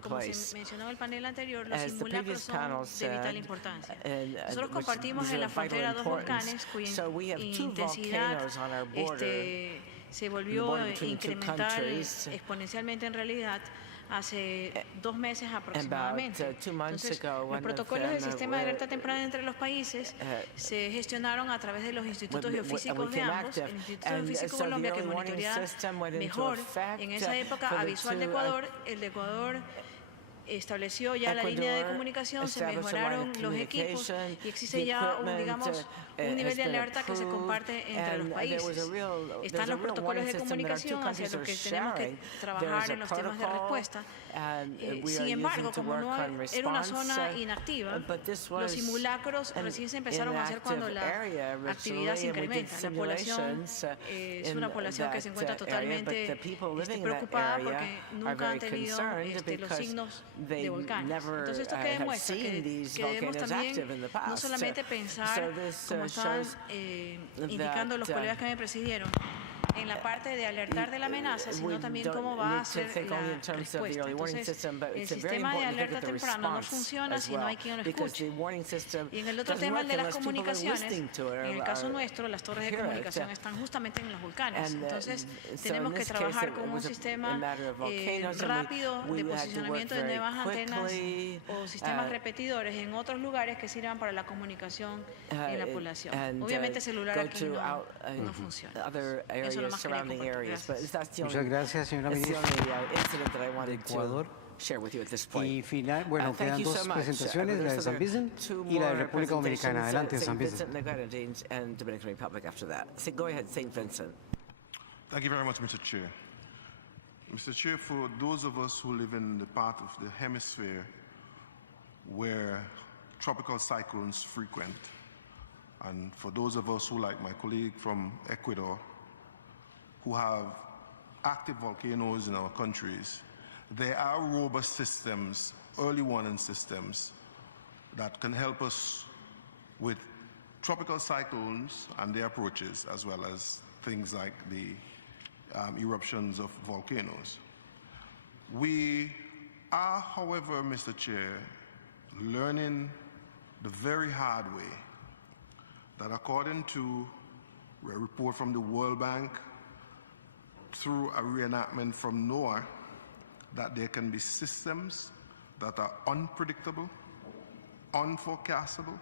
como se mencionó en el panel anterior, los simulacros son de vital importancia. Nosotros compartimos en la frontera dos volcanes cuya intensidad se volvió a incrementar exponencialmente en realidad hace 2 meses aproximadamente. Entonces, los protocolos del sistema de alerta temprana entre los países se gestionaron a través de los institutos geofísicos de ambos. El Instituto Geofísico de Colombia, que monitorea mejor en esa época a Visual de Ecuador, el de Ecuador estableció ya la línea de comunicación, se mejoraron los equipos y existe ya un nivel de alerta que se comparte entre los países. Están los protocolos de comunicación hacia los que tenemos que trabajar en los temas de respuesta. Sin embargo, como no era una zona inactiva, los simulacros recién se empezaron a hacer cuando la actividad se incrementa. La población es una población que se encuentra totalmente preocupada porque nunca han tenido los signos de volcanes. Entonces, ¿esto qué demuestra? Que debemos también no solamente pensar, como estaban indicando los colegas que me precedieron, en la parte de alertar de la amenaza, sino también cómo va a ser la respuesta. Entonces, el sistema de alerta temprano no funciona si no hay quien lo escuche. Y en el otro tema, el de las comunicaciones, en el caso nuestro, las torres de comunicación están justamente en los volcanes. Entonces, tenemos que trabajar con un sistema rápido de posicionamiento de nuevas antenas o sistemas repetidores en otros lugares que sirvan para la comunicación en la población. Obviamente, celular aquí no funciona. Eso Muchas gracias, señora ministra de Ecuador. Y final, bueno, quedan dos presentaciones, la de San Vicente y la de República Dominicana. Adelante, San Vicente. Thank you very much, Mr. Chair. Mr. Chair, for those of us who live in the part of the hemisphere where tropical cyclones frequent, and for those of us who, like my colleague from Ecuador, who have active volcanoes in our countries, there are robust systems, early warning systems, that can help us with tropical cyclones and their approaches, as well as things like the eruptions of volcanoes. We are, however, Mr. Chair, learning the very hard way that according to a report from the World Bank, through a reenactment from NOAA, that there can be systems that are unpredictable, unforecastable,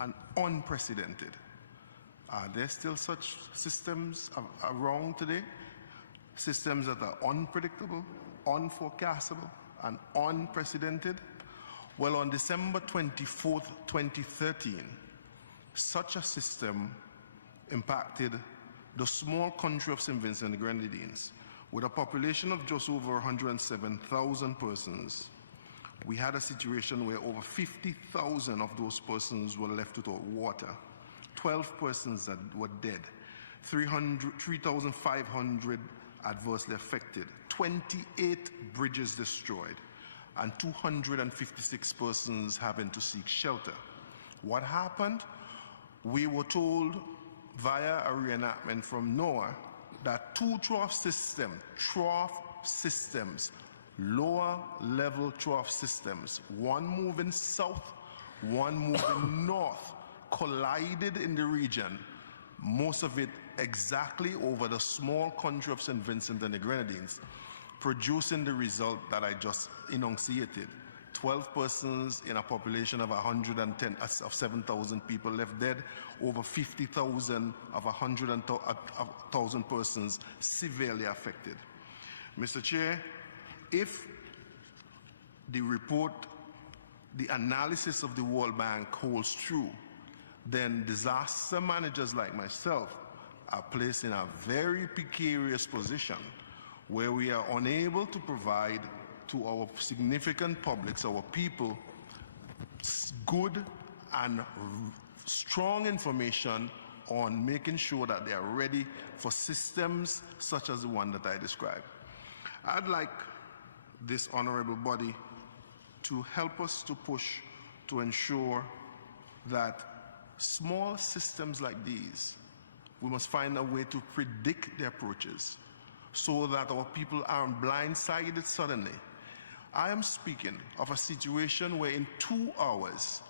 and unprecedented. Are there still such systems around today? Systems that are unpredictable, unforecastable, and unprecedented? Well, on December 24th, 2013, such a system impacted the small country of St. Vincent and the Grenadines. With a population of just over 107,000 persons, we had a situation where over 50,000 of those persons were left without water, 12 persons that were dead, 3,500 adversely affected, 28 bridges destroyed, and 256 persons having to seek shelter. What happened? We were told via a reenactment from NOAA that two trough systems, lower level trough systems, one moving south, one moving north, collided in the region, most of it exactly over the small country of St. Vincent and the Grenadines, producing the result that I just enunciated. 12 persons in a population of 7,000 people left dead, over 50,000 of 100,000 persons severely affected. Mr. Chair, if the report, the analysis of the World Bank holds true, then disaster managers like myself are placed in a very precarious position where we are unable to provide to our significant publics, our people, good and strong information on making sure that they are ready for systems such as the one that I described. I'd like this honorable body to help us to push to ensure that small systems like these, we must find a way to predict the approaches so that our people aren't blindsided suddenly. I am speaking of a situation where in 2 hours,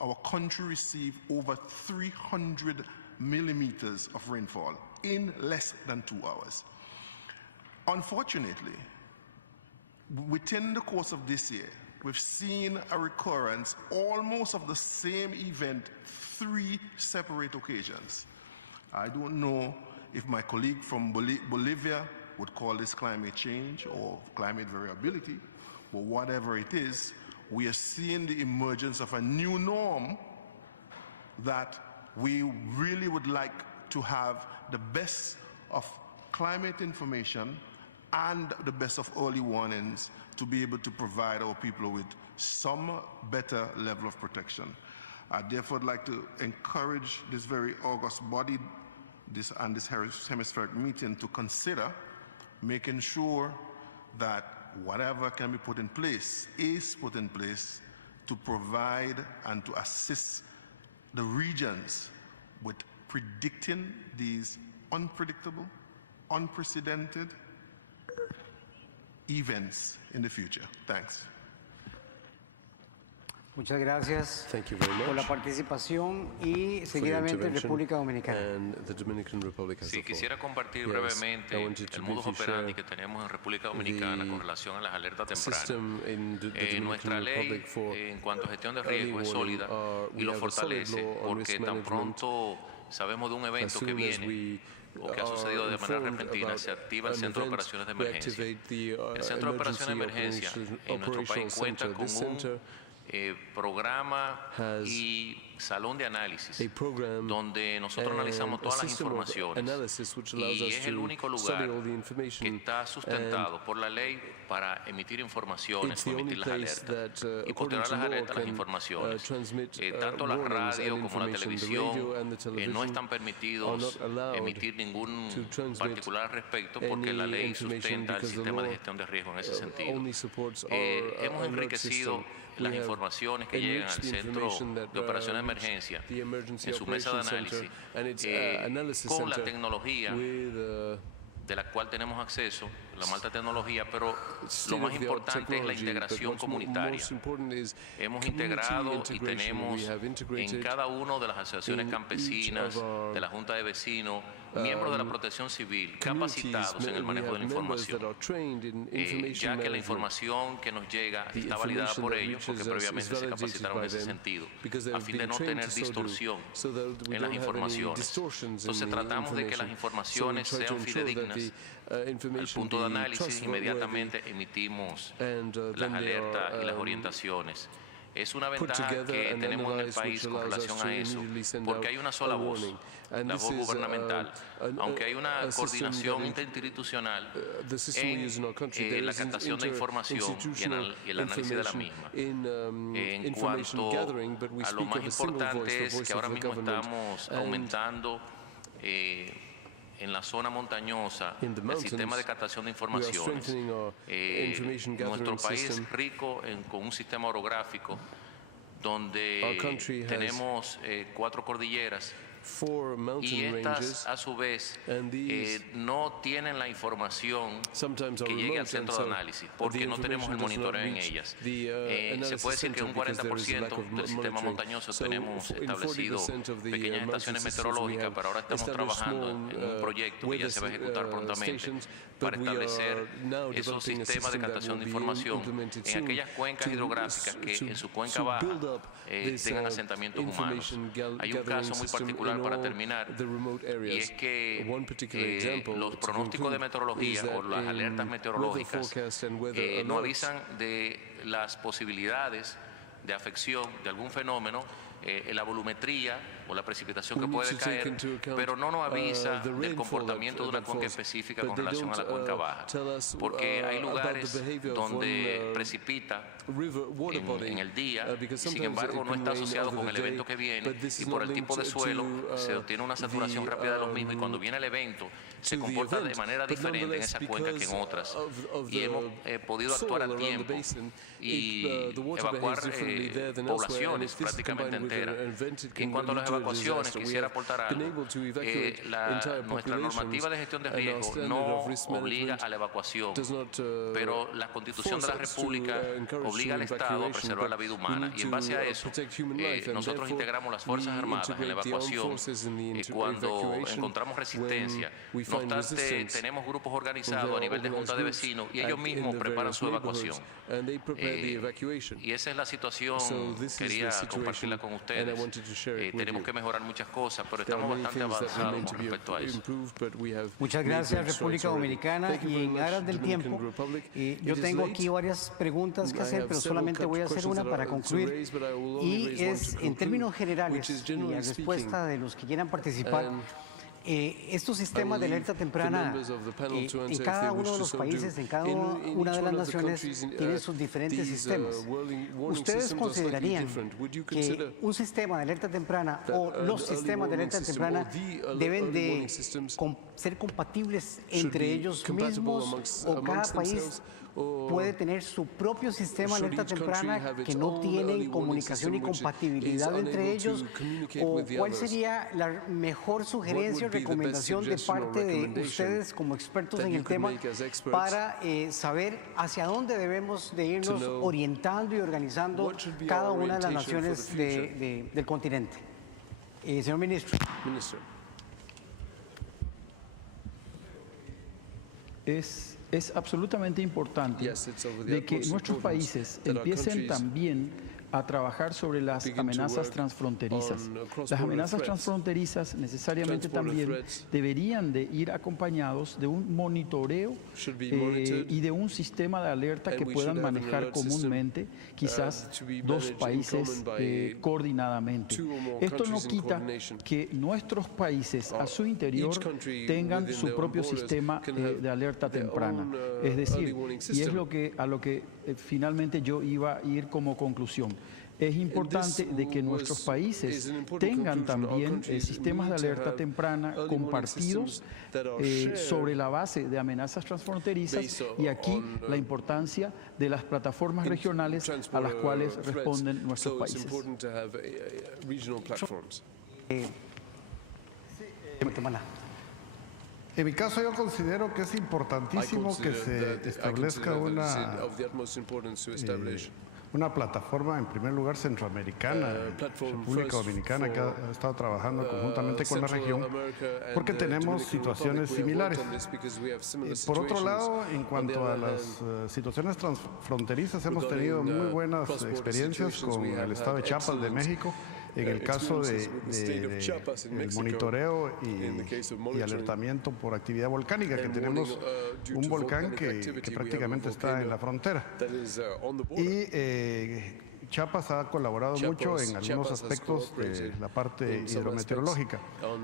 our country received over 300 millimeters of rainfall in less than 2 hours. Unfortunately, within the course of this year, we've seen a recurrence almost of the same event 3 separate occasions. I don't know if my colleague from Bolivia would call this climate change or climate variability, but whatever it is, we are seeing the emergence of a new norm that we really would like to have the best of climate information and the best of early warnings to be able to provide our people with some better level of protection. I therefore would like to encourage this very august body this hemispheric meeting to consider making sure that whatever can be put in place is put in place to provide and to assist the regions with predicting these unpredictable, unprecedented events in the future. Thanks. Muchas gracias por la participación y seguidamente República Dominicana. Sí, quisiera compartir brevemente el modus operandi que tenemos en República Dominicana con relación a las alertas tempranas. Nuestra ley en cuanto a gestión de riesgo es sólida y lo fortalece porque tan pronto sabemos de un evento que viene o que ha sucedido de manera repentina, se activa el Centro de Operaciones de Emergencia. El Centro de Operaciones de Emergencia en nuestro país cuenta con un programa y salón de análisis donde nosotros analizamos todas las informaciones y es el único lugar que está sustentado por la ley para emitir informaciones o emitir las alertas y posterior a las alertas las informaciones. Tanto la radio como la televisión no están permitidos emitir ningún particular al respecto porque la ley sustenta el sistema de gestión de riesgo en ese sentido. Hemos enriquecido las informaciones que llegan al Centro de Operaciones de Emergencia en su mesa de análisis con la tecnología de la cual tenemos acceso, la alta tecnología, pero lo más importante es la integración comunitaria. Hemos integrado y tenemos en cada una de las asociaciones campesinas, de la Junta de Vecinos, miembros de la Protección Civil capacitados en el manejo de la información, ya que la información que nos llega está validada por ellos porque previamente se capacitaron en ese sentido, a fin de no tener distorsión en las informaciones. Entonces tratamos de que las informaciones sean fidedignas. Al punto de análisis inmediatamente emitimos las alertas y las orientaciones. Es una ventaja que tenemos en el país con relación a eso, porque hay una sola voz, la voz gubernamental, aunque hay una coordinación interinstitucional en la captación de información y el análisis de la misma. En cuanto a lo más importante es que ahora mismo estamos aumentando en la zona montañosa el sistema de captación de informaciones. Nuestro país es rico con un sistema orográfico donde tenemos 4 cordilleras y estas a su vez no tienen la información que llegue al centro de análisis porque no tenemos el monitoreo en ellas. Se puede decir que un 40% del sistema montañoso tenemos establecido pequeñas estaciones meteorológicas, pero ahora estamos trabajando en un proyecto que ya se va a ejecutar prontamente para establecer esos sistemas de captación de información en aquellas cuencas hidrográficas que en su cuenca baja tengan asentamientos humanos. Hay un caso muy particular para terminar, y es que los pronósticos de meteorología o las alertas meteorológicas no avisan de las posibilidades de afección de algún fenómeno, la volumetría o la precipitación que puede caer, pero no nos avisa del comportamiento de una cuenca específica con relación a la cuenca baja, porque hay lugares donde precipita en el día, sin embargo no está asociado con el evento que viene, y por el tipo de suelo se obtiene una saturación rápida de los mismos, y cuando viene el evento se comporta de manera diferente en esa cuenca que en otras, y hemos podido actuar a tiempo y evacuar poblaciones prácticamente enteras. En cuanto a las evacuaciones, quisiera aportar algo. Nuestra normativa de gestión de riesgo no obliga a la evacuación, pero la Constitución de la República obliga al Estado a preservar la vida humana, y en base a eso nosotros integramos las Fuerzas Armadas en la evacuación cuando encontramos resistencia. No obstante, tenemos grupos organizados a nivel de Junta de Vecinos y ellos mismos preparan su evacuación. Y esa es la situación, quería compartirla con ustedes. Tenemos que mejorar muchas cosas, pero estamos bastante avanzados con respecto a eso. Muchas gracias, República Dominicana. Y en aras del tiempo, yo tengo aquí varias preguntas que hacer, pero solamente voy a hacer una para concluir. Y es, en términos generales, y a respuesta de los que quieran participar, estos sistemas de alerta temprana en cada uno de los países, en cada una de las naciones, tienen sus diferentes sistemas. ¿Ustedes considerarían que un sistema de alerta temprana o los sistemas de alerta temprana deben de ser compatibles entre ellos mismos, o cada país puede tener su propio sistema de alerta temprana que no tienen comunicación y compatibilidad entre ellos? ¿O cuál sería la mejor sugerencia o recomendación de parte de ustedes como expertos en el tema para saber hacia dónde debemos de irnos orientando y organizando cada una de las naciones del continente? Señor Ministro. Es absolutamente importante de que nuestros países empiecen también a trabajar sobre las amenazas transfronterizas. Las amenazas transfronterizas necesariamente también deberían de ir acompañados de un monitoreo y de un sistema de alerta que puedan manejar comúnmente, quizás dos países coordinadamente. Esto no quita que nuestros países a su interior tengan su propio sistema de alerta temprana. Es decir, y es a lo que finalmente yo iba a ir como conclusión. Es importante de que nuestros países tengan también sistemas de alerta temprana compartidos sobre la base de amenazas transfronterizas, y aquí la importancia de las plataformas regionales a las cuales responden nuestros países. En mi caso, yo considero que es importantísimo que se establezca una plataforma, en primer lugar, centroamericana, República Dominicana, que ha estado trabajando conjuntamente con la región, porque tenemos situaciones similares. Por otro lado, en cuanto a las situaciones transfronterizas, hemos tenido muy buenas experiencias con el estado de Chiapas de México, en el caso del monitoreo y alertamiento por actividad volcánica, que tenemos un volcán que prácticamente está en la frontera. Y Chiapas ha colaborado mucho en algunos aspectos de la parte hidrometeorológica,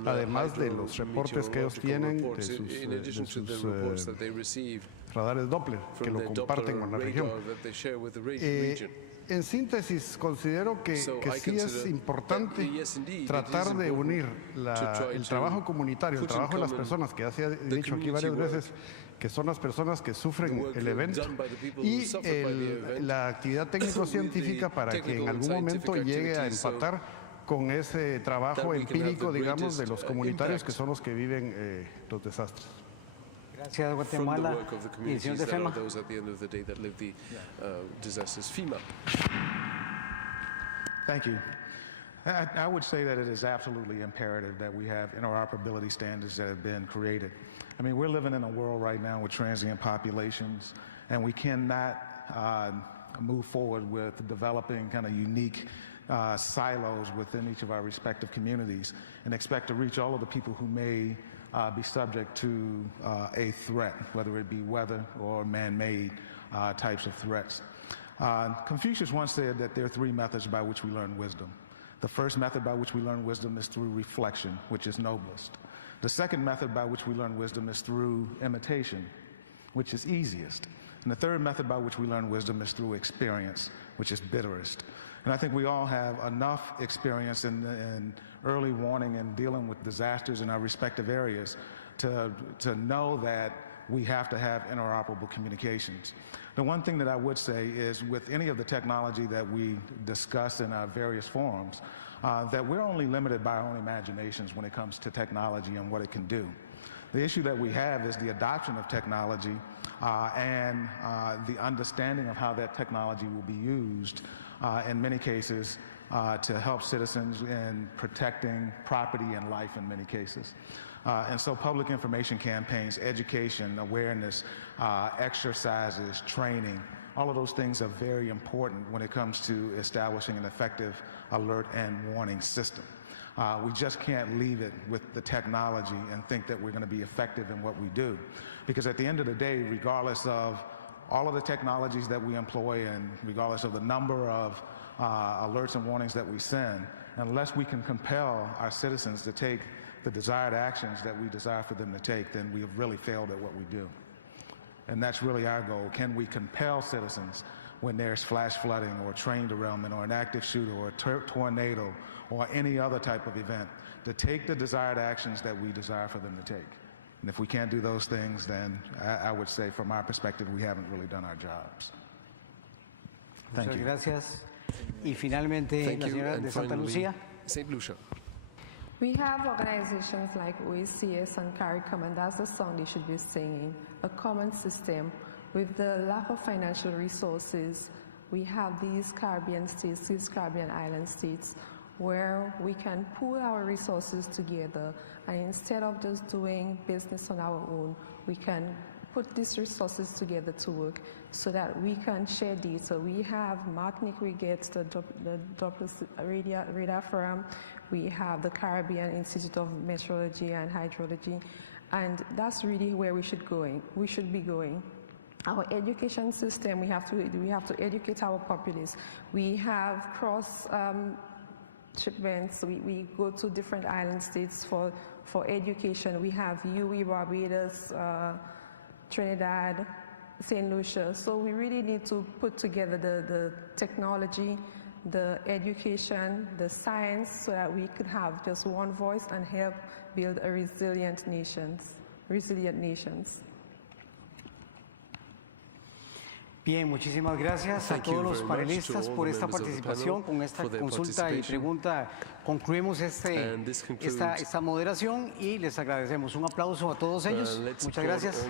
además de los reportes que ellos tienen de sus radares Doppler, que lo comparten con la región. En síntesis, considero que sí es importante tratar de unir el trabajo comunitario, el trabajo de las personas, que ya se ha dicho aquí varias veces, que son las personas que sufren el evento, y la actividad técnico-científica, para que en algún momento llegue a empatar con ese trabajo empírico, digamos, de los comunitarios, que son los que viven los desastres. Gracias, Guatemala. Y el señor de FEMA. Thank you. I would say that it is absolutely imperative that we have interoperability standards that have been created. I mean, we're living in a world right now with transient populations, and we cannot move forward with developing kind of unique silos within each of our respective communities and expect to reach all of the people who may be subject to a threat, whether it be weather or man-made types of threats. Confucius once said that there are three methods by which we learn wisdom. The first method by which we learn wisdom is through reflection, which is noblest. The second method by which we learn wisdom is through imitation, which is easiest. And the third method by which we learn wisdom is through experience, which is bitterest. And I think we all have enough experience in early warning and dealing with disasters in our respective areas to know that we have to have interoperable communications. The one thing that I would say is, with any of the technology that we discuss in our various forums, that we're only limited by our own imaginations when it comes to technology and what it can do. The issue that we have is the adoption of technology and the understanding of how that technology will be used in many cases to help citizens in protecting property and life in many cases. And so public information campaigns, education, awareness, exercises, training All of those things are very important when it comes to establishing an effective alert and warning system. We just can't leave it with the technology and think that we're going to be effective in what we do. Because at the end of the day, regardless of all of the technologies that we employ and regardless of the number of alerts and warnings that we send, unless we can compel our citizens to take the desired actions that we desire for them to take, then we have really failed at what we do. And that's really our goal. Can we compel citizens when there's flash flooding or train derailment or an active shooter or a tornado or any other type of event to take the desired actions that we desire for them to take? And if we can't do those things, then I would say from our perspective, we haven't really done our jobs. Thank you. Muchas gracias. Y finalmente, la señora de Santa Lucía. St. Lucia. We have organizations like OACS and CARICOM, and that's the song they should be singing, a common system. With the lack of financial resources, we have these Caribbean states, these Caribbean island states, where we can pool our resources together, and instead of just doing business on our own, we can put these resources together to work so that we can share data. We have Martinique Regates, the Doppler Radar Forum. We have the Caribbean Institute of Meteorology and Hydrology, and that's really where we should be going. Our education system, we have to educate our populace. We have cross shipments. We go to different island states for education. We have UWI, Barbados, Trinidad, St. Lucia. So we really need to put together the technology, the education, the science, so that we could have just one voice and help build a resilient nations. Bien, muchísimas gracias a todos los panelistas por esta participación. Con esta consulta y pregunta concluimos esta moderación y les agradecemos. Un aplauso a todos ellos. Muchas gracias.